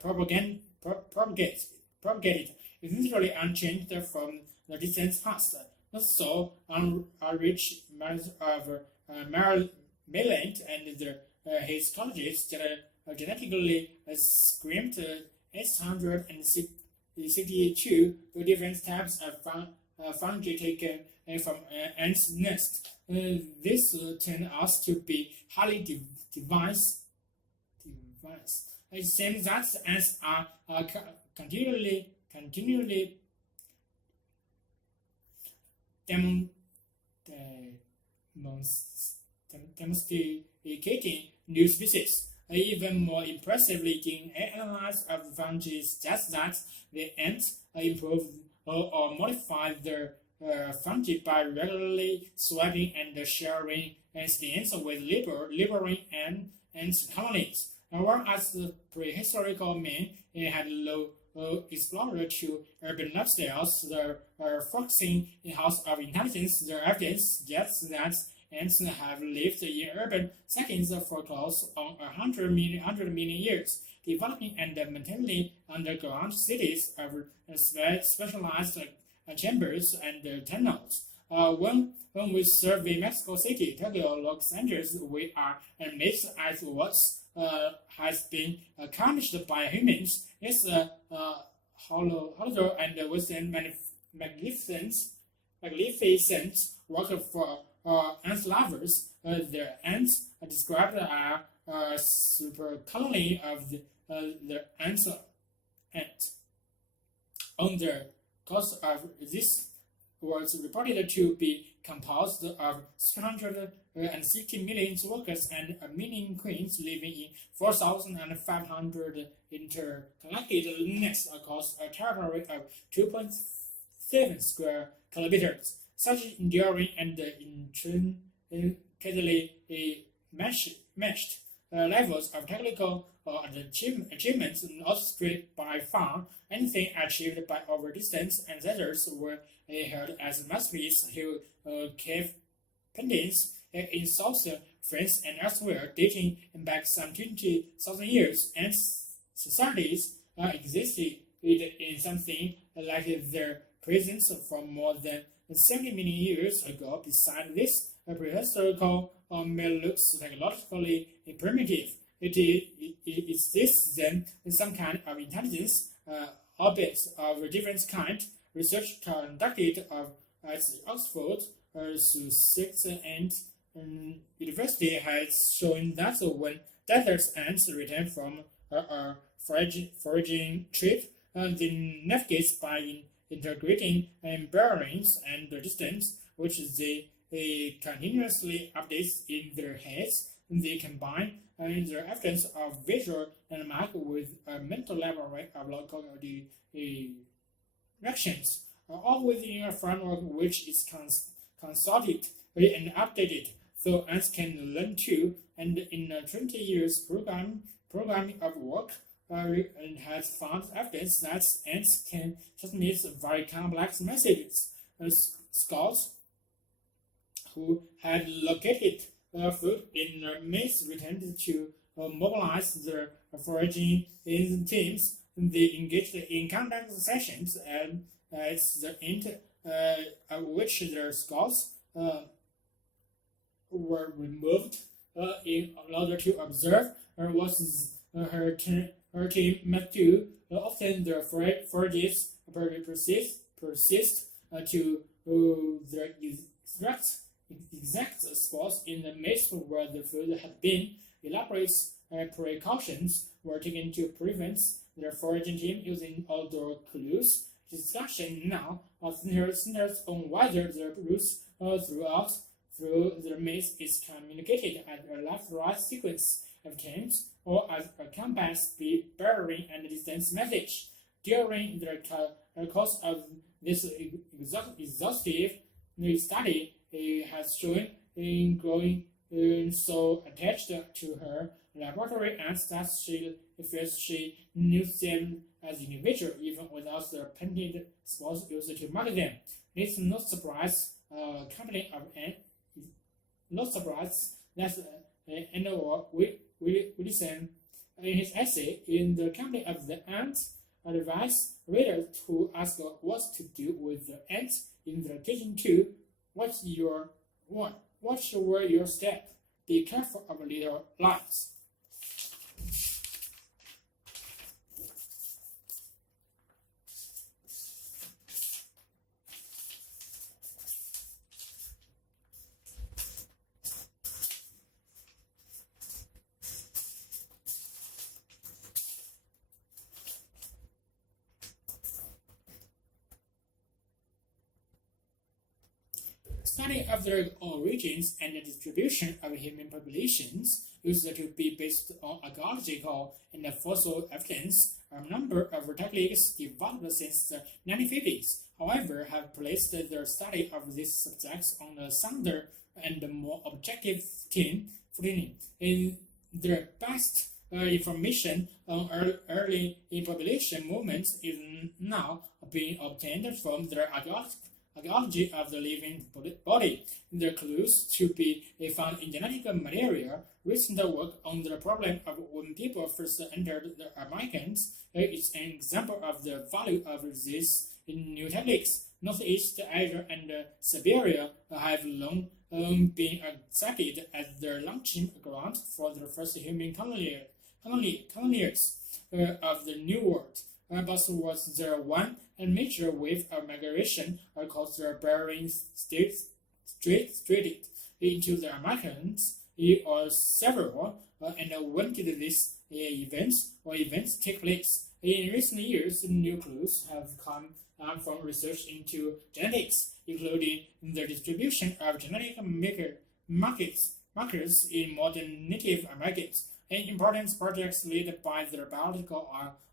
propagated essentially unchanged from the distant past. So, unreached of Maryland and his colleges genetically screened 862 different types of fungi taken from ants' nest. This turned out to be highly diverse. It seems that ants are continually demonstrating new species. Even more impressively, DNA analysis of the fungi suggests that the ants improved or modified their fungi by regularly swapping and sharing instincts with neighboring ants colonies. Whereas the prehistorical men had low explored to urban lifestyles, the focusing in-house of intelligence, the evidence suggests that ants have lived in urban settings for close on 100 million years, developing and maintaining underground cities of specialized chambers and tunnels. When we survey Mexico City, Tokyo, Los Angeles, we are amazed at what has been accomplished by humans. It's hollow and within magnificent work for ant lovers. The ants described are a super colony of the ant. On the course of this was reported to be composed of 360 million workers and a million queens living in 4,500 interconnected nests across a territory of 2.7 square kilometers. Such enduring and intricately matched levels of technical achievements outstrip by far anything achieved by our distant ancestors were held as masterpieces who cave paintings in South France and elsewhere, dating back some 20,000 years, and societies existed in something like their presence for more than 70 million years ago. Besides this, prehistorical may looks technologically primitive. Is this then some kind of intelligence, albeit of a different kind? Research conducted at Oxford, Sussex, and University has shown that when desert ants return from a foraging trip, they navigate by integrating bearings and distance, which they continuously update in their heads. They combine their evidence of visual landmark with a mental library of local directions, all within a framework which is consulted and updated, so ants can learn too. And in a 20 years programming of work, and has found evidence that ants can transmit very complex messages. Scouts who had located food in their midst returned to mobilize their foraging teams. They engaged in contact sessions, and at the end of which their scouts were removed in order to observe what her team must do. Often the forages persist to their exact spots in the midst where the food had been. Elaborate precautions were taken to prevent their foraging team using outdoor clues. Discussion now centers on whether the routes through the maze is communicated as a left-right sequence of teams or as a combat speed bearing and distance message. During the course of this exhaustive study, it has shown in growing so attached to her laboratory ants that she feels she knew them as individual even without the painted spots used to mark them. It's no surprise company of no surprise that Wilson in his essay in the company of the ants, advised readers to ask what to do with the ants in the kitchen too. What were your steps? Be careful of little lies. Study of the origins and the distribution of human populations used to be based on archaeological and fossil evidence. A number of techniques developed since the 1950s, however, have placed the study of these subjects on a sounder and more objective footing. In the best information on early population movements is now being obtained from the archaeology of the living body. The clues to be found in genetic material. Recent work on the problem of when people first entered the Americas is an example of the value of these new techniques. Northeast Asia and Siberia have long been accepted as the launching ground for the first human colonies of the New World. But was there one major wave of migration across the Bering Strait into the Americas, or several, and when did these events take place? In recent years, new clues have come from research into genetics, including the distribution of genetic markers in modern Native Americans. An important project led by the biological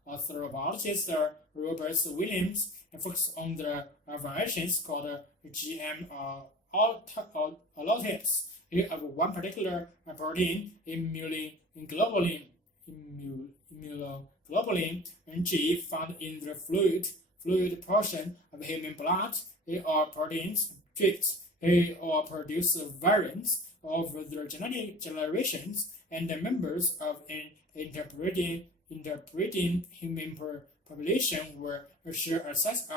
anthropologist Robert Williams focused on the variations called GM allotypes of one particular protein, immunoglobulin G, found in the fluid portion of human blood, or proteins traits or produce variants of the genetic generations and the members of an interpreting human population were sure such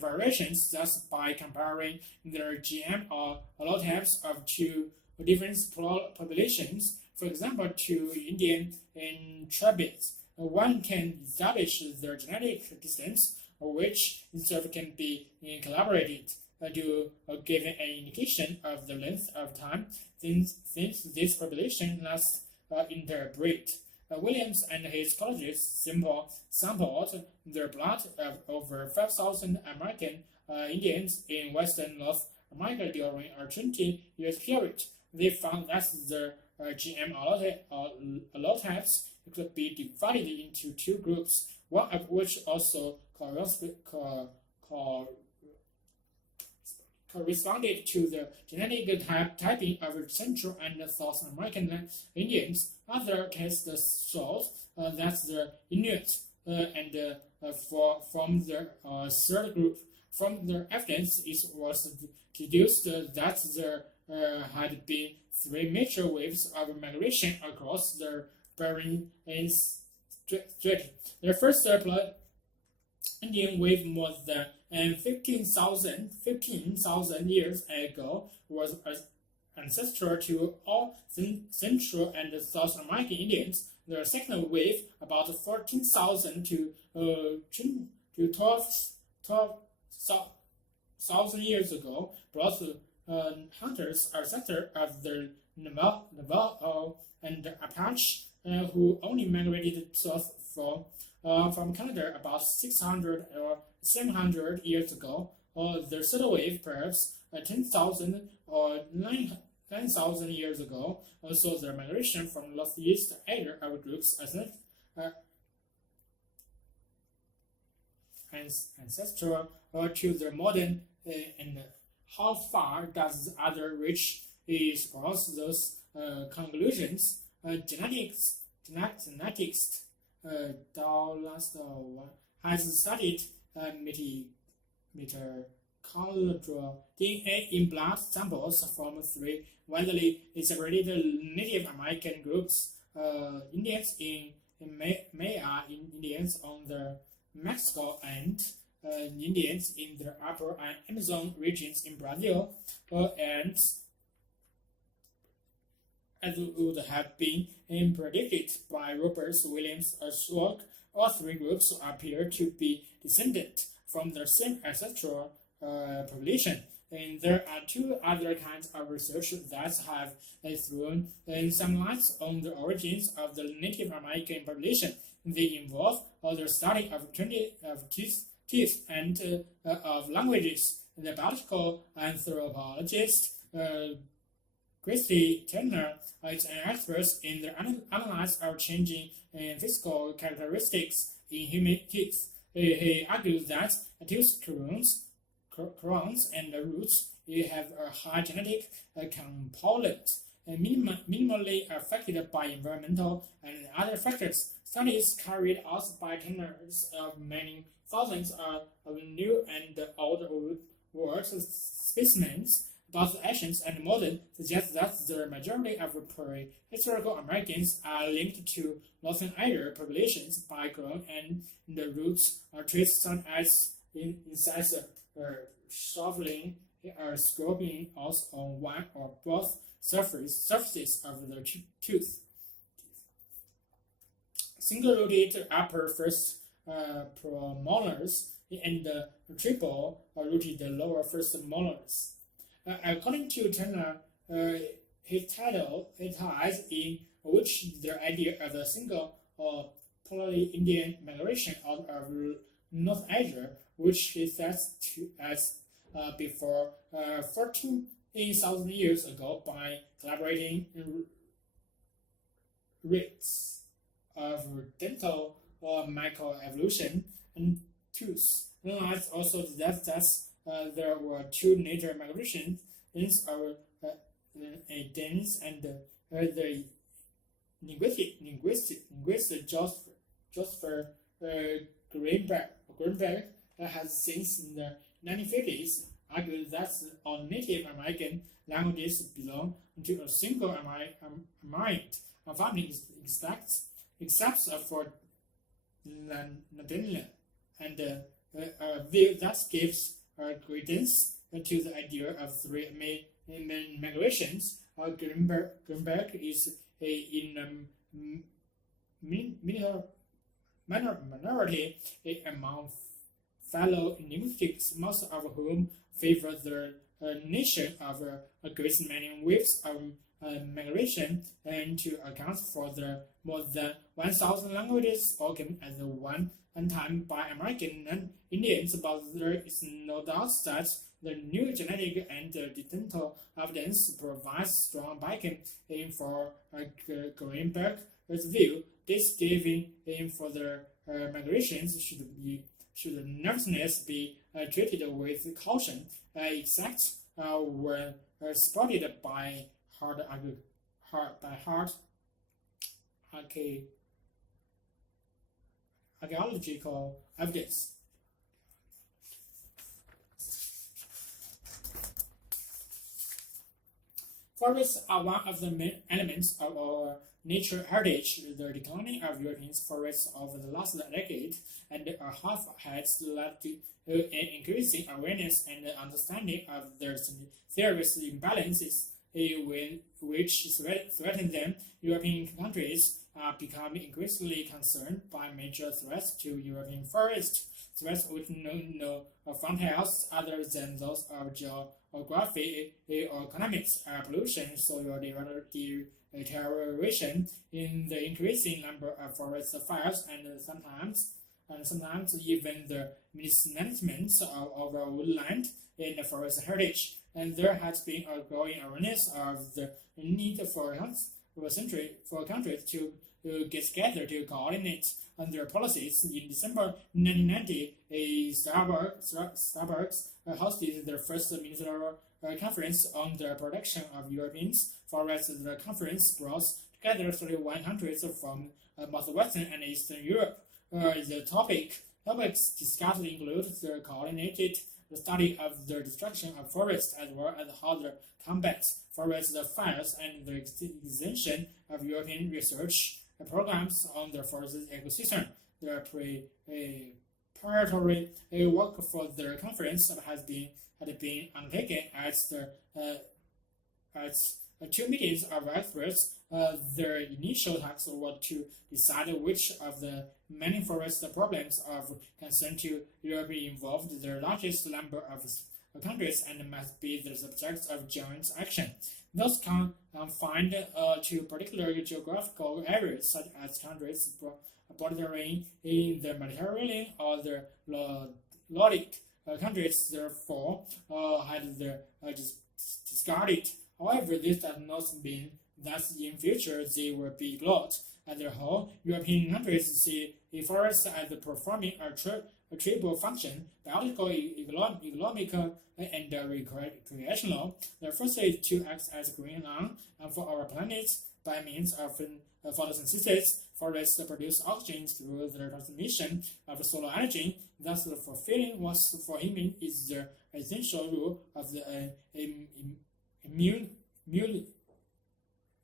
variations. Thus, by comparing the GM or allotypes of two different populations, for example, two Indian tribes, one can establish the genetic distance, which itself can be collaborated to give an indication of the length of time since this population last interbreed. Williams and his colleagues sampled the blood of over 5,000 American Indians in western North America during a 20-year period. They found that the GM allotypes could be divided into two groups, one of which also corresponded to the genetic typing of Central and South American Indians. Other cases showed that the Inuit from the third group. From the evidence, it was deduced that there had been three major waves of migration across the Bering Strait. The first Indian wave more than 15,000 years ago was ancestral to all Central and South American Indians. The second wave, about 14,000 to 12,000 years ago, brought hunters ancestors of the Navajo and Apache, who only migrated south from Canada about 600 or 700 years ago. The third wave, perhaps 10,000 or 9,000 years ago, saw the migration from Northeast Asia of groups ancestral to the modern. And how far does the other reach across those conclusions? Genetics has studied mitochondrial DNA in blood samples from three widely separated Native American groups, Indians in Maya Indians on the Mexico and Indians in the upper Amazon regions in Brazil, and as would have been predicted by Robert Williams work, all three groups appear to be descended from the same ancestral population. And there are two other kinds of research that have thrown some light on the origins of the Native American population. They involve the study of teeth and of languages. The biological anthropologist Christy Turner is an expert in the analysis of changing physical characteristics in human teeth. He argues that tooth crowns and roots have a high genetic component, minimally affected by environmental and other factors. Studies carried out by tenors of many thousands of new and old world specimens, both ancient and modern, suggest that the majority of prehistorical Americans are linked to Northern Asia populations by ground, and the roots are traits such as incisor, shoveling, or scraping out on one or both surfaces of the tooth. Single-rooted upper first premolars and triple-rooted lower first molars. According to Turner, his title ties in which the idea of a single poly-Indian migration out of North Asia, which he sets to as before 14,000 years ago by collaborating rates of dental or microevolution and tooth. Analyze also that there were two major migrations of Danes and the linguist Joseph Greenberg has since the 1950s argued that all Native American languages belong to a single Amite family except for Ladinian, and a view that gives credence to the idea of three main migrations. Greenberg is in a minority among fellow linguists, most of whom favor the nation of great many waves of migration, and to account for the more than 1,000 languages spoken at one time by American Indians. But there is no doubt that the new genetic and dental evidence provides strong backing for Greenberg's view. This giving in for the migrations should nevertheless be treated with caution, except when spotted by hard archaeological evidence. Forests are one of the main elements of our nature heritage. The declining of European forests over the last decade and a half has led to an increasing awareness and understanding of their serious imbalances which threaten them. European countries are becoming increasingly concerned by major threats to European forests, threats with no frontiers other than those of geography or economics, pollution, soil deterioration, in the increasing number of forest fires, and sometimes even the mismanagement of our woodland in the forest heritage. And there has been a growing awareness of the need for countries to get together to coordinate on their policies. In December 1990, Starbucks hosted their first ministerial conference on the protection of European forests. The conference brought together 31 countries from northwestern and eastern Europe. The topics discussed include the coordinated the study of the destruction of forests as well as how the combats forest fires and the extension of European research programs on the forest ecosystem. The preparatory work for the conference had been undertaken at two meetings of experts. Their initial task was to decide which of the many forest problems of concern to Europe involved the largest number of countries and must be the subject of joint action. Those confined to particular geographical areas, such as countries bordering in the Mediterranean or the Nordic countries, therefore had discarded. However, this does not mean that in future they will be ignored. As a whole, European countries see forests as performing a triple function: biological, economic, and recreational. The first is to act as green lung for our planet by means of photosynthesis. Forests produce oxygen through the transmission of solar energy. Thus, fulfilling what's for human is the essential rule of the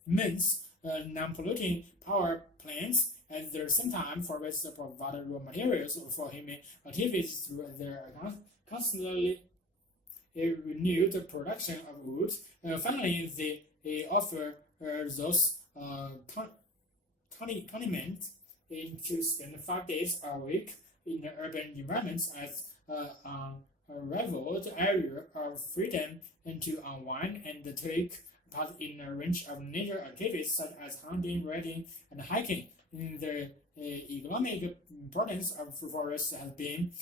immense non-polluting power plants. At the same time, forests provide raw materials for human activities through their constantly renewed production of wood. Finally, they offer those condiments to spend 5 days a week in urban environments as unrivaled area of freedom and to unwind and take part in a range of nature activities such as hunting, riding, and hiking. The economic importance of forests has been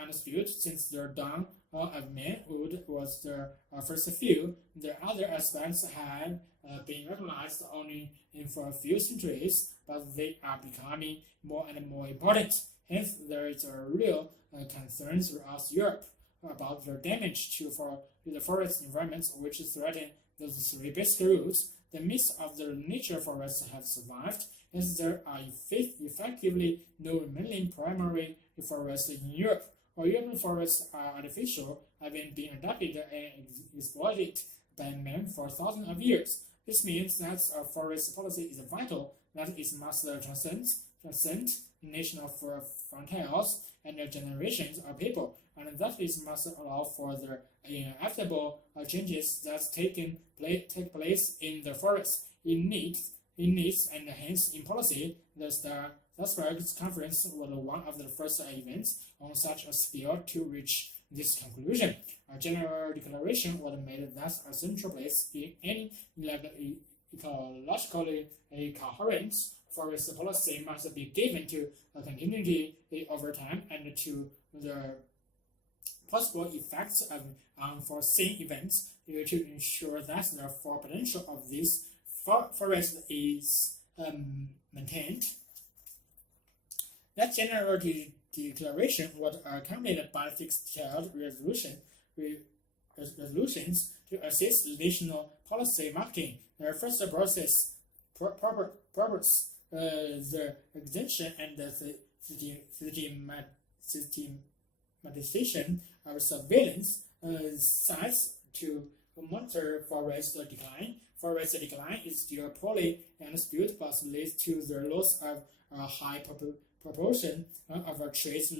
undisputed since the dawn of manhood was the first few. The other aspects have been recognized only for a few centuries, but they are becoming more and more important. Hence, there is a real concern throughout Europe about the damage to the forest environments which threaten those three basic rules. The myths of the nature forests have survived, as there are effectively no remaining primary forests in Europe. Or urban forests are artificial, having been adapted and exploited by man for thousands of years. This means that a forest policy is vital, that it must transcend national frontiers and generations of people, and that it must allow for the inevitable changes that take place in the forest. In needs, and hence in policy, the Strasbourg Conference was one of the first events on such a scale to reach this conclusion. A general declaration was made that a central place in any ecologically coherent forest policy must be given to a continuity over time and to the possible effects of unforeseen events to ensure that the full potential of this forest is maintained. That general declaration was accompanied by 6 detailed resolutions to assist national policy making. Their first purpose, the extension and the systematization of surveillance sites to monitor forest decline. Forest decline is still poorly understood, but leads to the loss of a high proportion of trees,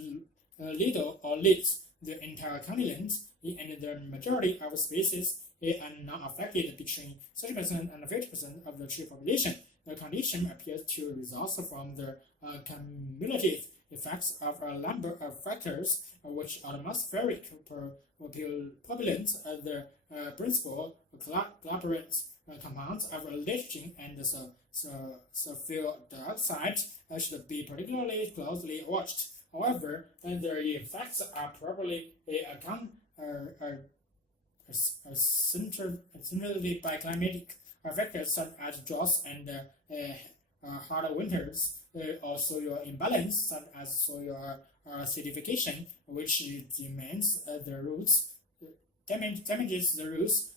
little or leaves. The entire continent and the majority of species are not affected, between 30% and 50% of the tree population. The condition appears to result from the cumulative effects of a number of factors, which atmospheric turbulence, the principal collaborant compounds of nitrogen and sulfur dioxide should be particularly closely watched. However, their effects are probably centrally by climatic factors such as droughts and hard winters, or soil imbalance such as soil acidification, which damages the roots.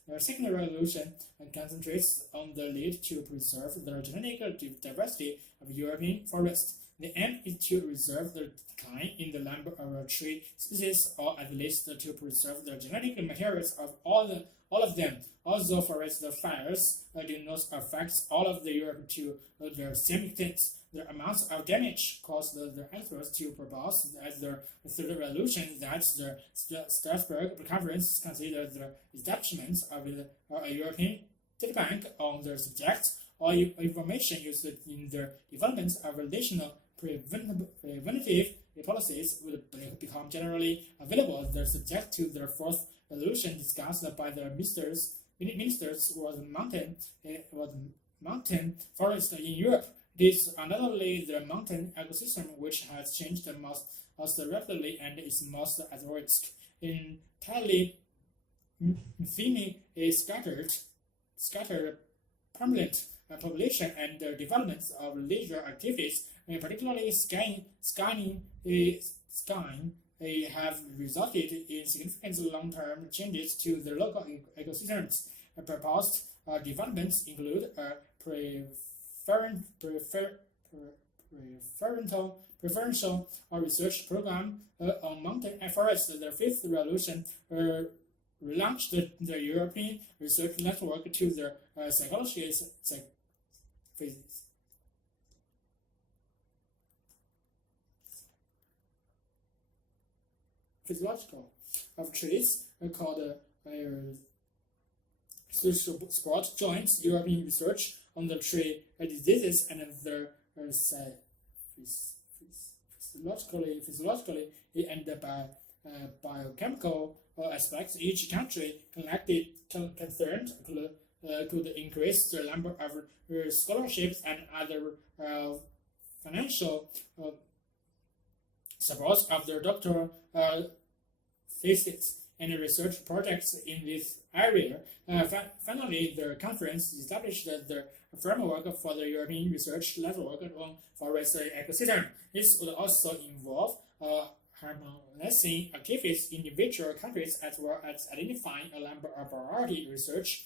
The second resolution concentrates on the need to preserve the genetic diversity of European forests. The aim is to reserve the decline in the number of tree species, or at least to preserve the genetic materials of all of them. Although forest fires do not affect all of the Europe to the same extent, the amount of damage caused the anthers to propose as the third resolution that the Strasbourg Conference considered the establishment of a European data bank on the subject, or information used in the development of additional preventive policies would become generally available. The subject to the fourth resolution discussed by the ministers was mountain forest in Europe. This is undoubtedly the mountain ecosystem which has changed most rapidly and is most at risk. Entirely thinly scattered permanent population and the development of leisure activities, particularly skiing, have resulted in significant long-term changes to the local ecosystems. Proposed developments include a preferential research program on mountain forests. The fifth resolution relaunched the European Research Network to the physiological of trees called sport joints European research on the tree diseases and their physiologically and biochemical aspects. Each country concerned could increase the number of scholarships and other financial support of their doctoral thesis and research projects in this area. Finally, the conference established the framework for the European Research Network on forest ecosystem. This would also involve harmonizing activities in individual countries as well as identifying a number of priority research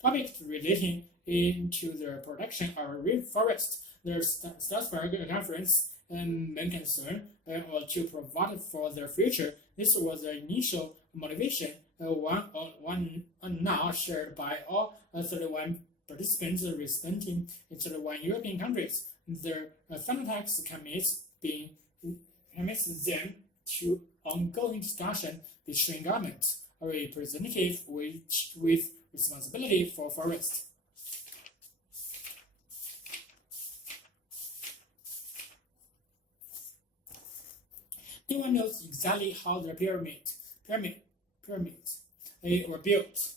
topics relating into the production of rainforest. The Strasbourg Conference main concern was to provide for their future. This was the initial motivation, one now shared by all 31 participants representing 31 European countries. The final text commits them to ongoing discussion between governments, a representative with responsibility for forests. No one knows exactly how the pyramids were built.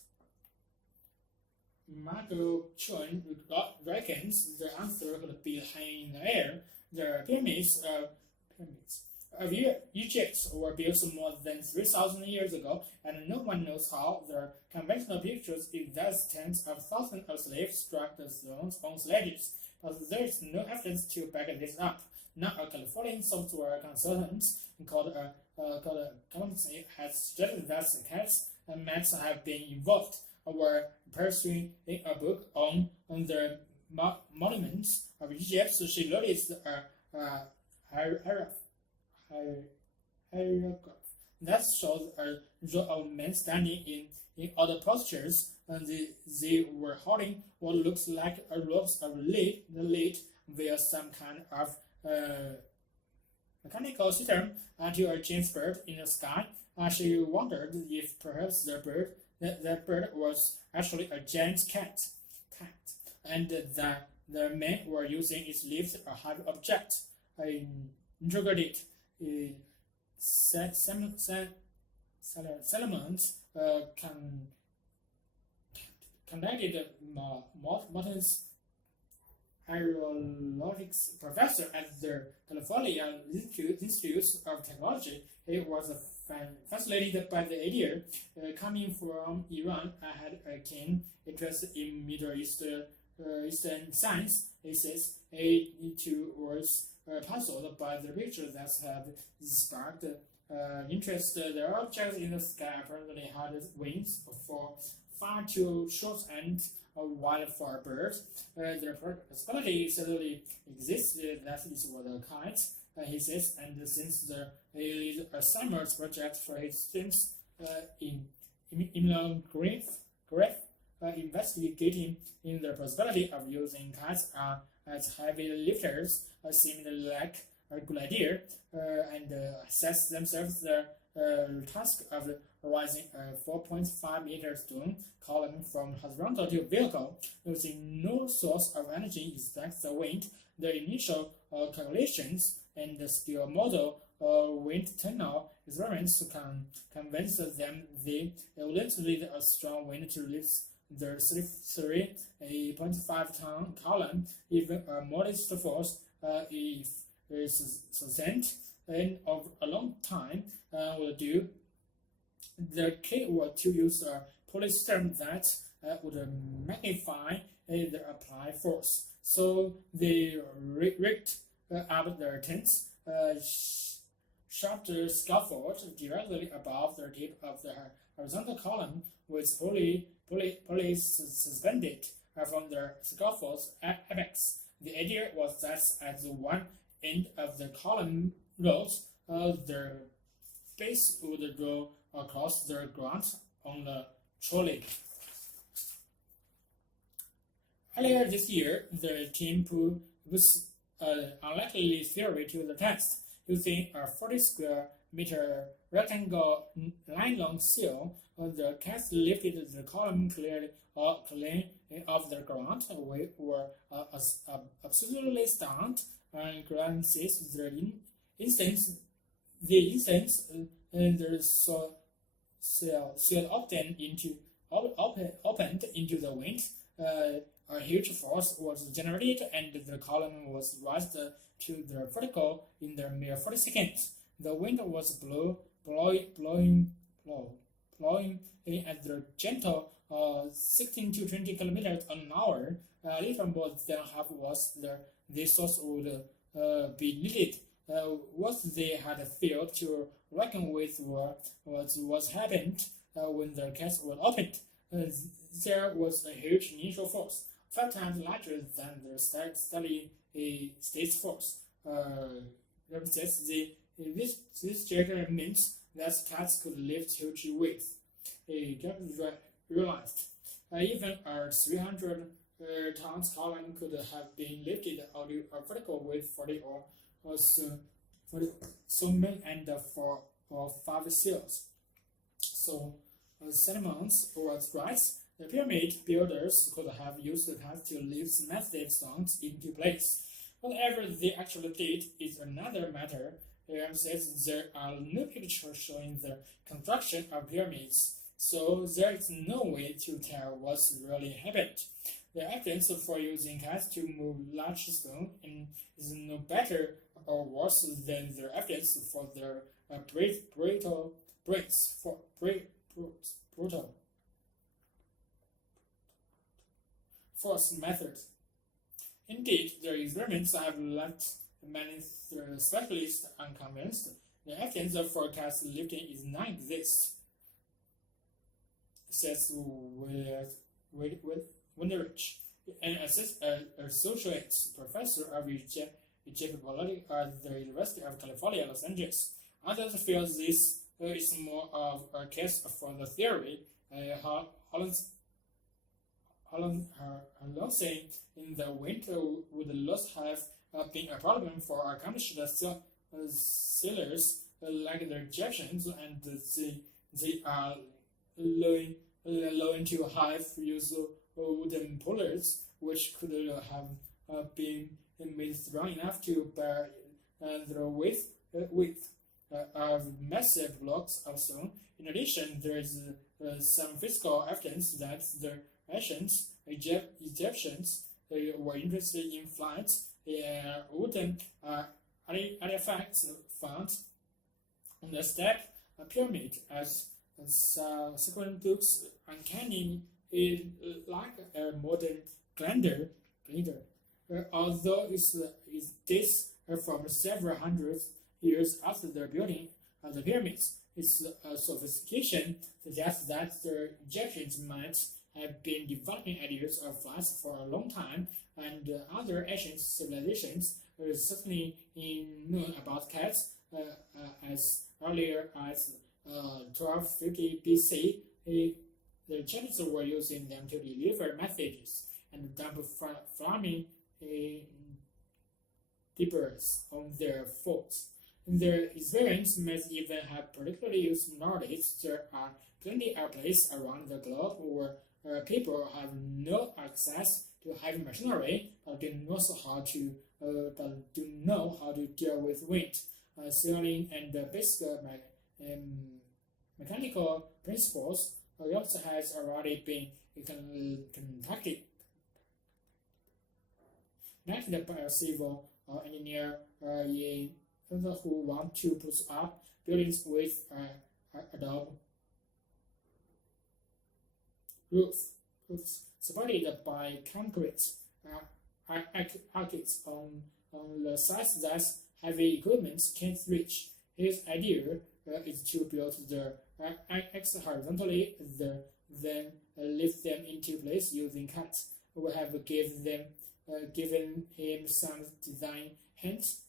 Marco Chun reckons the answer could be hanging in the air. The pyramids of Egypt were built more than 3,000 years ago, and no one knows how. The conventional pictures is that tens of thousands of slaves struck the stones on sledges, but there is no evidence to back this up. Now, a Californian software consultant called Company has suggested that cats and mice have been involved. Were pursuing a book on the monuments of Egypt, so she noticed a hieroglyph that shows a row of men standing in other postures, and they were holding what looks like a rope of lead. The lead via some kind of mechanical system to a giant bird in the sky. She wondered if perhaps the bird was actually a giant cat, and the men were using its lips a heavy object, integrated Solomon's conducted Martin's aeronautics professor at the California Institute of Technology. He was fascinated by the idea. Coming from Iran, I had a keen interest in Middle Eastern science. He says he too was puzzled by the pictures that have sparked interest. The objects in the sky apparently had wings for far too short and while for birds, the possibility certainly exists that it was a kite, he says, and since it is a summer project for his students in immunograph, investigating in the possibility of using kites as heavy lifters seemed like a good idea, and assess themselves the task of raising a 4.5 meter stone column from horizontal to vertical using no source of energy except the wind. The initial calculations and the skill model wind tunnel experiments can convince them they will need a strong wind to lift the 33.5 ton column. Even a modest force, if sustained and of a long time, will do. The key was to use a pulley system that would magnify the applied force. So they rigged up their tents, shoved the scaffold directly above the tip of the horizontal column with pulleys suspended from the scaffold's apex. The idea was that at the one end of the column rose, the base would go across the ground on the trolley. Earlier this year, the team put an unlikely theory to the test, using a 40 square meter rectangle nylon seal. The cast lifted the column clean off the ground. We were absolutely stunned, and Grant says the instance seal opened into the wind. A huge force was generated, and the column was raised to the vertical in the mere 40 seconds. The wind was blowing in at the gentle 16 to 20 kilometers an hour. Little more than half was the source would be needed. What they had failed to reckon with was happened when the case was opened. There was a huge initial force, 5 times larger than the steady state's force. This trigger means that cats could lift huge weights. He realized even a 300 tons column could have been lifted out of a vertical with 40 or so men and 4 or 5 seals. So Solomons was right. The pyramid builders could have used the cats to lift massive stones into place. Whatever they actually did is another matter. Says there are no pictures showing the construction of pyramids, so there is no way to tell what's really happened. The evidence for using cats to move large stone is no better or worse than the evidence for their brutal force method. Indeed, the experiments have left many specialists unconvinced. The evidence for cats lifting is non-exist, says Wunderich, an associate professor of Egyptology at the University of California, Los Angeles. Others feel this is more of a case for the theory. Losing in the winter would not have been a problem for accomplished sailors like the Egyptians, and they are learning to have use wooden pullers, which could have been made strong enough to bear the weight of massive blocks of stone. In addition, there is some physical evidence that the ancient Egyptians were interested in flight. Wooden artifacts found on the step pyramid as subsequent books uncanny like a modern grinder. Although it dates from several hundred years after the building of the pyramids, its sophistication suggests that the Egyptians might have been developing ideas of flights for a long time, and other ancient civilizations certainly knew about cats as earlier as 1250 BC. The Chinese were using them to deliver messages and dump flaming debris on their foes. Their experience may even have particularly used nowadays. There are plenty of places around the globe where people have no access to heavy machinery, but do know how to deal with wind, sailing, and basic mechanical principles. Ielts has already been contacted by a civil engineer who want to put up buildings with adobe roofs supported by concrete arches on the sites that heavy equipment can't reach. His idea is to build the axes horizontally, then lift them into place using cuts. We have given him some design hints.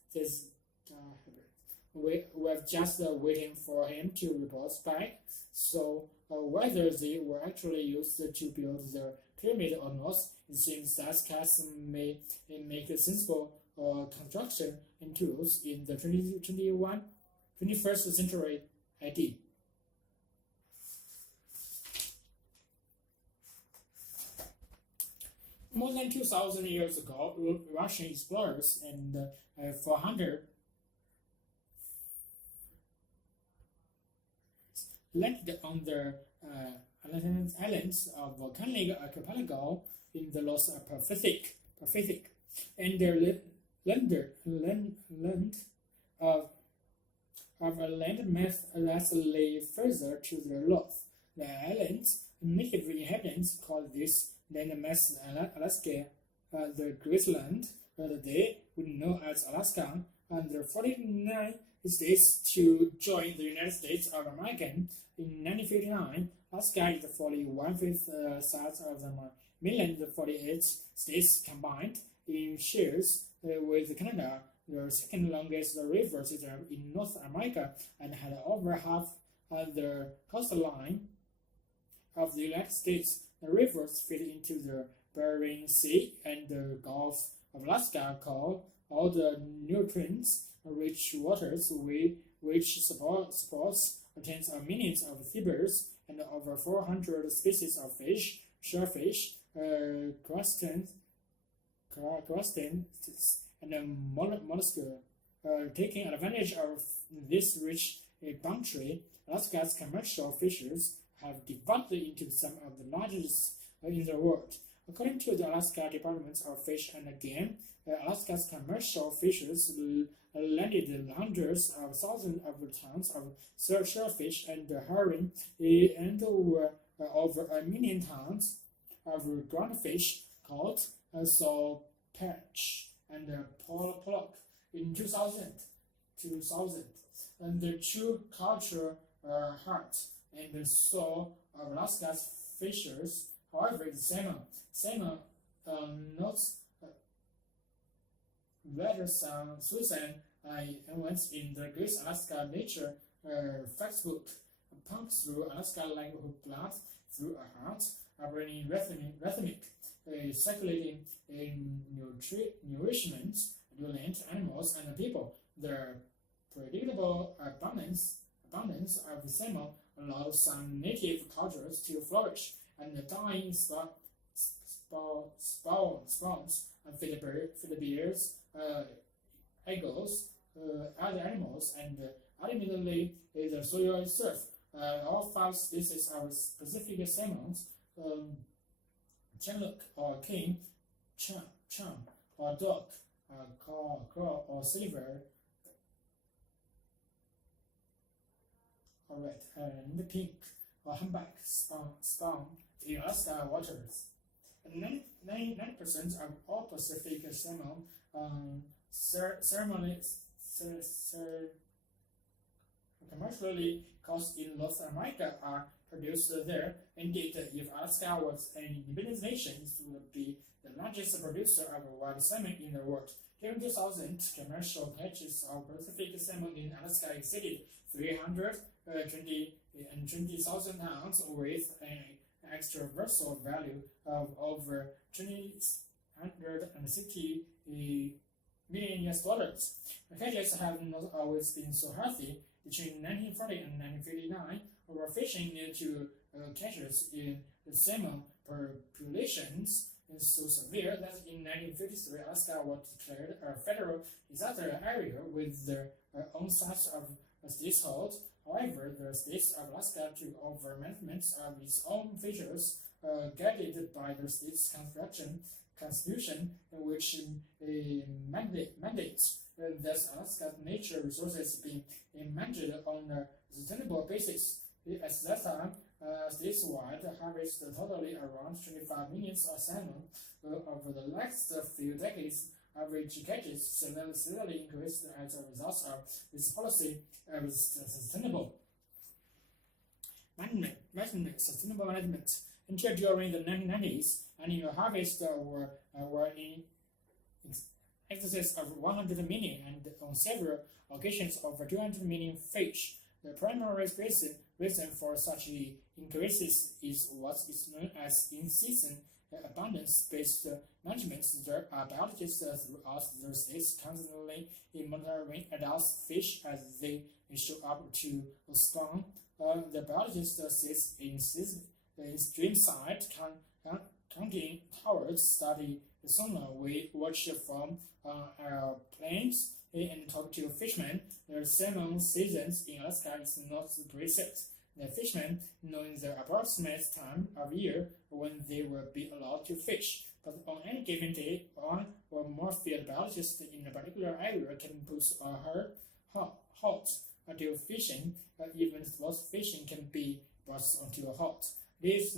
We're just waiting for him to report back. So whether they were actually used to build the pyramid or not, it seems that cats may make a sensible construction and tools in the 21st century AD. More than 2,000 years ago, Russian explorers and 400 landed on the islands of volcanic archipelago in the North Pacific, and their land of a landmass that lay further to the north. The island's native inhabitants called this landmass Alaska, the Greatland, today we know as Alaska, and the 49 states to join the United States of America. In 1959, Alaska is the 41th size of the mainland. The 48 states combined in shares with Canada, the second longest river system in North America, and had over half the coastline of the United States. The rivers feed into the Bering Sea and the Gulf of Alaska, call all the nutrient-rich waters which supports tens of millions of seabirds and over 400 species of fish, shellfish, crustaceans, and mollusks. Taking advantage of this rich bounty, Alaska's commercial fisheries have developed into some of the largest in the world. According to the Alaska Department of Fish and Game, Alaska's commercial fisheries landed hundreds of thousands of tons of shellfish and herring, and over 1 million tons of groundfish caught, perch, and pollock in 2000. And the true culture heart and soul of Alaska's fishers, however, is salmon. Salmon notes Writer Susan went in the Great Alaska Nature Factbook, pumped through Alaska like blood through a heart, running rhythmic, circulating nourishment to land, animals, and people. The predictable abundance of salmon allows some native cultures to flourish, and the dying spawns feed bears, eagles, other animals, and ultimately the soil itself. All 5 species of specific salmons, chinook or king, chum or duck, crow or silver, or red, and pink or humpback spawn in Alaska waters. 90% of all Pacific salmon commercially caught in North America are produced there. Indeed, if Alaska was an independent nation, it would be the largest producer of wild salmon in the world. During 2000, commercial catches of Pacific salmon in Alaska exceeded 320,000 pounds, with an extra vessel value of over $260 million US. The catches have not always been so healthy. Between 1940 and 1959, overfishing led to catches in the salmon populations so severe that in 1953 Alaska was declared a federal disaster area with their own set of statehood. However, the state of Alaska took over management of its own fisheries, guided by the state's constitution, which mandates that Alaska's nature resources be managed on a sustainable basis. At that time, statewide harvest totally around 25 million salmon. Over the next few decades, average catches steadily increased as a result of this policy of sustainable management. Until during the 1990s, annual harvests were in excess of 100 million and on several occasions over 200 million fish. The primary reason for such increases is what is known as in-season abundance-based management. There are biologists throughout the states constantly monitoring adult fish as they show up to spawn. The biologist sits in streamside counting towers, study the sonar, we watch from airplanes, and talk to fishermen. The salmon seasons in Alaska is not preset. The fishermen know the approximate time of year when they will be allowed to fish, but on any given day, one or more field biologists in a particular area can put a halt until fishing. Even sports fishing can be brought onto a halt. This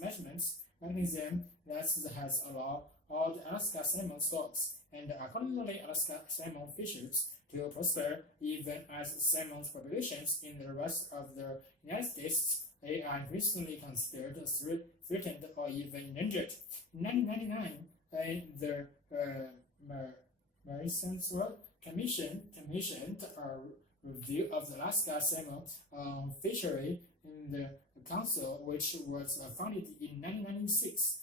mechanism that has allowed all the Alaska salmon stocks and accordingly Alaska salmon fishers to prosper, even as salmon populations in the rest of the United States are increasingly considered threatened or even endangered. In 1999, the Marine commissioned a review of the Alaska salmon fishery in the council, which was founded in 1996.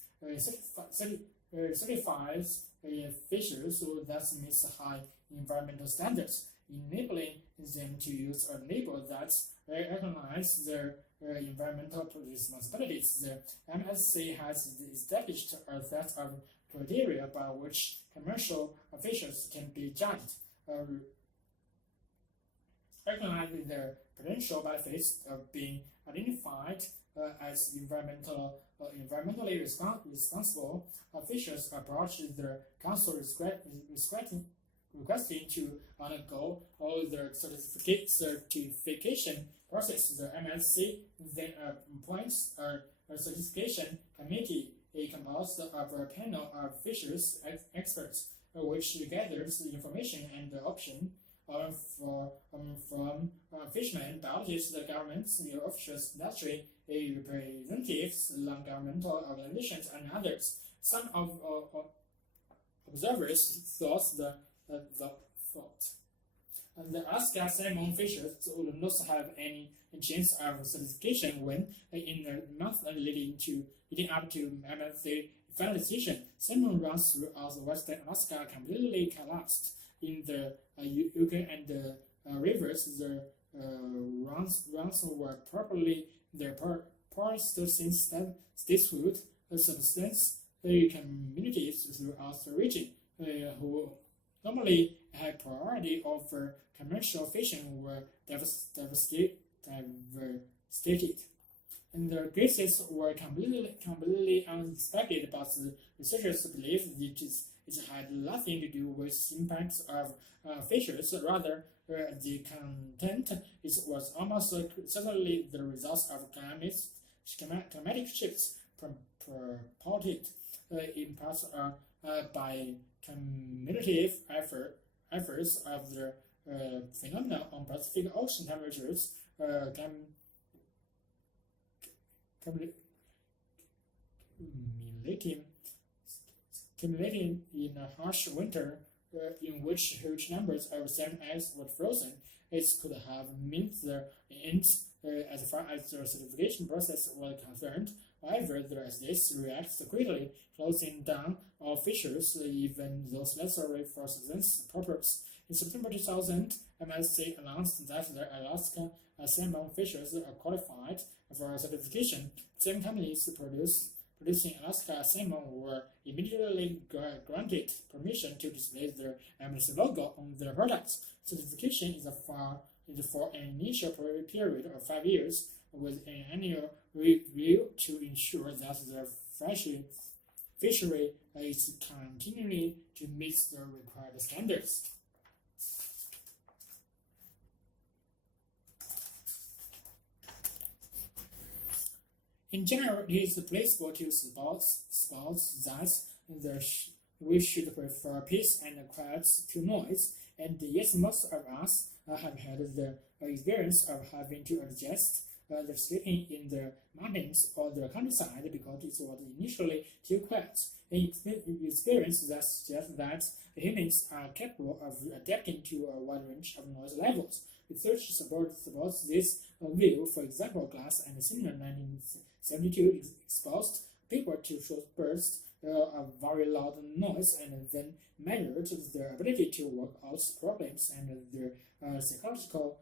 Certifies fishers that meet high environmental standards, enabling them to use a label that recognizes their environmental responsibilities. The MSC has established a set of criteria by which commercial fishers can be judged, recognizing their potential benefits of being identified as environmentally responsible. Fishers approach the council requesting to undergo all the certification process. The MSC then appoints a certification committee composed of a panel of fisheries experts, which gathers the information and the option from fishermen, biologists, the governments, the offshore industry, representatives, non-governmental organizations, and others. Some of observers thought the Alaska salmon fishers would not have any chance of certification when, in the month leading up to MSC finalization, salmon runs throughout western Alaska completely collapsed. In the Yukon and the rivers, the runs were probably their poorest since statehood. Subsistence communities throughout the region, who normally had priority over commercial fishing, were devastated. And the cases were completely unexpected, but the researchers believe it had nothing to do with impacts of fishers. Rather, the content was almost certainly the result of climatic shifts purported in part by cumulative efforts of the phenomena on Pacific Ocean temperatures accumulating in a harsh winter in which huge numbers of salmon eggs were frozen. It could have meant the end as far as the certification process was concerned. However, this reacts quickly, closing down all fishers, even those necessary for subsistence purpose. In September 2000, MSC announced that the Alaska salmon fishers are qualified for certification. Seven companies producing Alaska salmon were immediately granted permission to display their MSC logo on their products. Certification is for an initial period of 5 years, with an annual review to ensure that the fishery is continuing to meet the required standards. In general, it is plausible to suppose that we should prefer peace and quiet to noise, and yet most of us have had the experience of having to adjust the sleeping in the mountains or the countryside because it was initially too quiet. An experience that suggests that humans are capable of adapting to a wide range of noise levels. Research supports this view. For example, Glass and Singer 1972 exposed people to short bursts of very loud noise and then measured their ability to work out problems and their psychological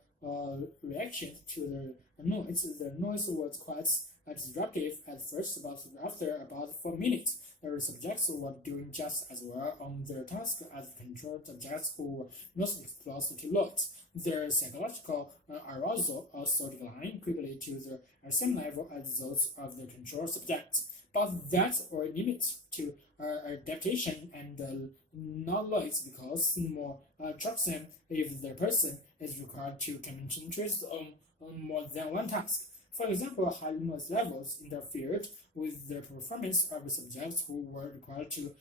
reaction to the noise. The noise was quite disruptive at first, but after about 4 minutes, the subjects were doing just as well on their task as control subjects who were not exposed to noise. Their psychological arousal also declined quickly to the same level as those of the control subjects. But that's a limit to adaptation and not noise because more troublesome if the person is required to concentrate on more than one task. For example, high noise levels interfered with the performance of subjects who were required to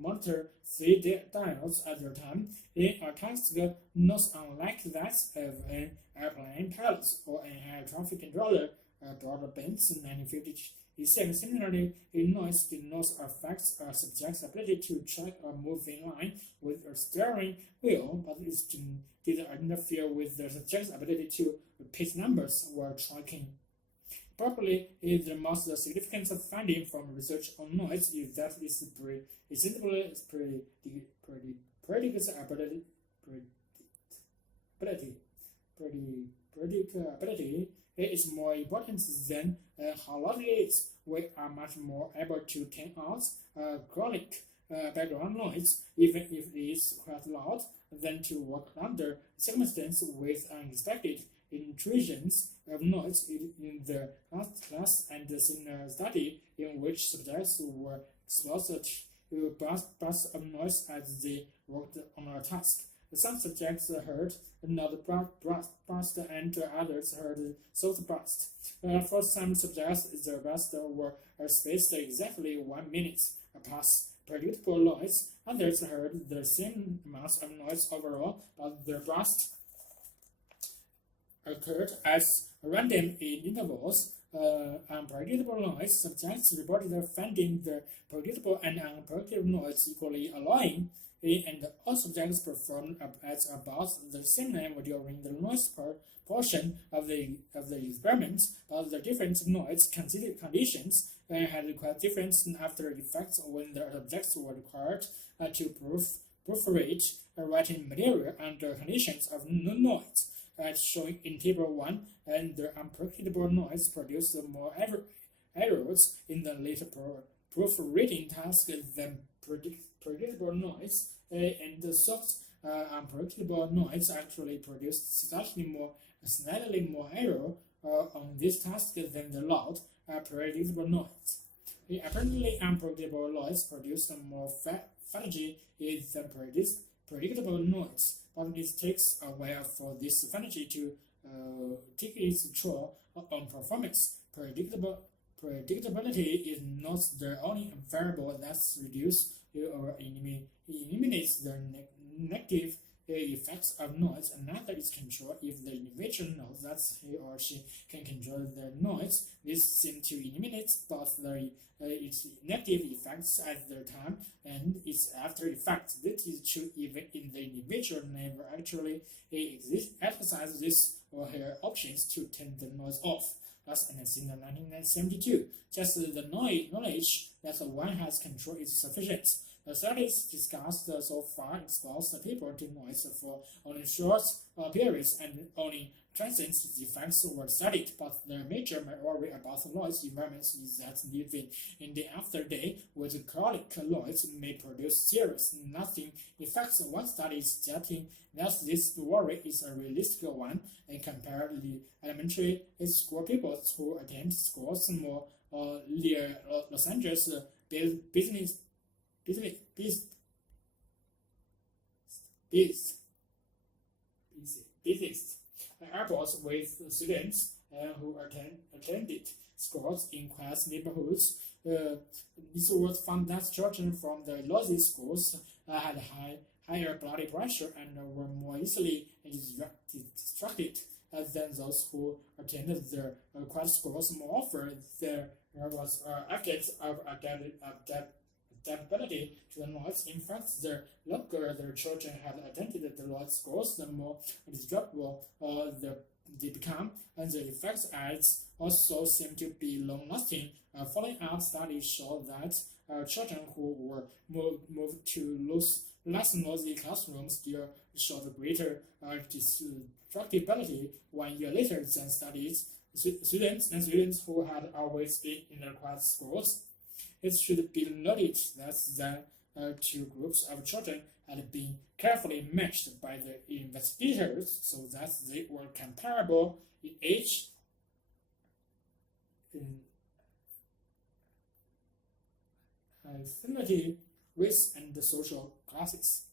monitor 3 dials at a time in a task not unlike that of an airplane pilot or an air traffic controller. Broadbent's 1957. Similarly, noise did not affect a subject's ability to track or move in line with a steering wheel, but it did interfere with the subject's ability to repeat numbers while tracking. Probably, the most significant finding from research on noise is that its predictability is more important than how loud it is. We are much more able to tune out chronic background noise, even if it is quite loud, than to work under circumstances with unexpected intrusions of noise in the class and in a study in which subjects were exposed to bursts of noise as they worked on a task. Some subjects heard another burst and others heard soft burst. For some subjects, the bursts were spaced exactly 1 minute past predictable noise. Others heard the same amount of noise overall, but the burst occurred as random in intervals. Unpredictable noise subjects reported finding the predictable and unpredictable noise equally annoying, and all subjects performed at about the same level during the noise portion of the experiment, but the different noise conditions had quite different after effects when the subjects were required to perforate writing material under conditions of no noise. As shown in Table 1, and the unpredictable noise produced more errors in the later proofreading task than predictable noise, and the soft unpredictable noise actually produced slightly more error on this task than the loud predictable noise. The apparently unpredictable noise produced more fatigue than predictable noise, but it takes a while for this fatigue to take its toll on performance. Predictability is not the only variable that reduces or eliminates the negative effects of noise. Another is control. If the individual knows that he or she can control the noise, this seems to eliminate both its negative effects at the time and its after effects. This is true even if the individual never actually exercises this or her options to turn the noise off. Thus, in 1972, just the knowledge that one has control is sufficient. The studies discussed so far expose the people to noise for only short periods and only transient effects were studied, but the major worry about noise environments is that living in the afterday with chronic noise may produce serious lasting effects. One study is stating that this worry is a realistic one and compared the elementary school people who attend schools more near Los Angeles business airports with students who attended schools in class neighborhoods. This was found that children from the lousy schools had higher blood pressure and were more easily distracted than those who attended the quiet schools. Moreover, there was evidence of adaptability to the noise. In fact, the longer the children had attended the loud schools, the more disruptable they become, and the effects also seem to be long-lasting. Following up studies show that children who were moved to less noisy classrooms still showed greater distractibility 1 year later than students who had always been in the quiet schools. It should be noted that the two groups of children had been carefully matched by the investigators so that they were comparable in age, affinity, race, and social classes.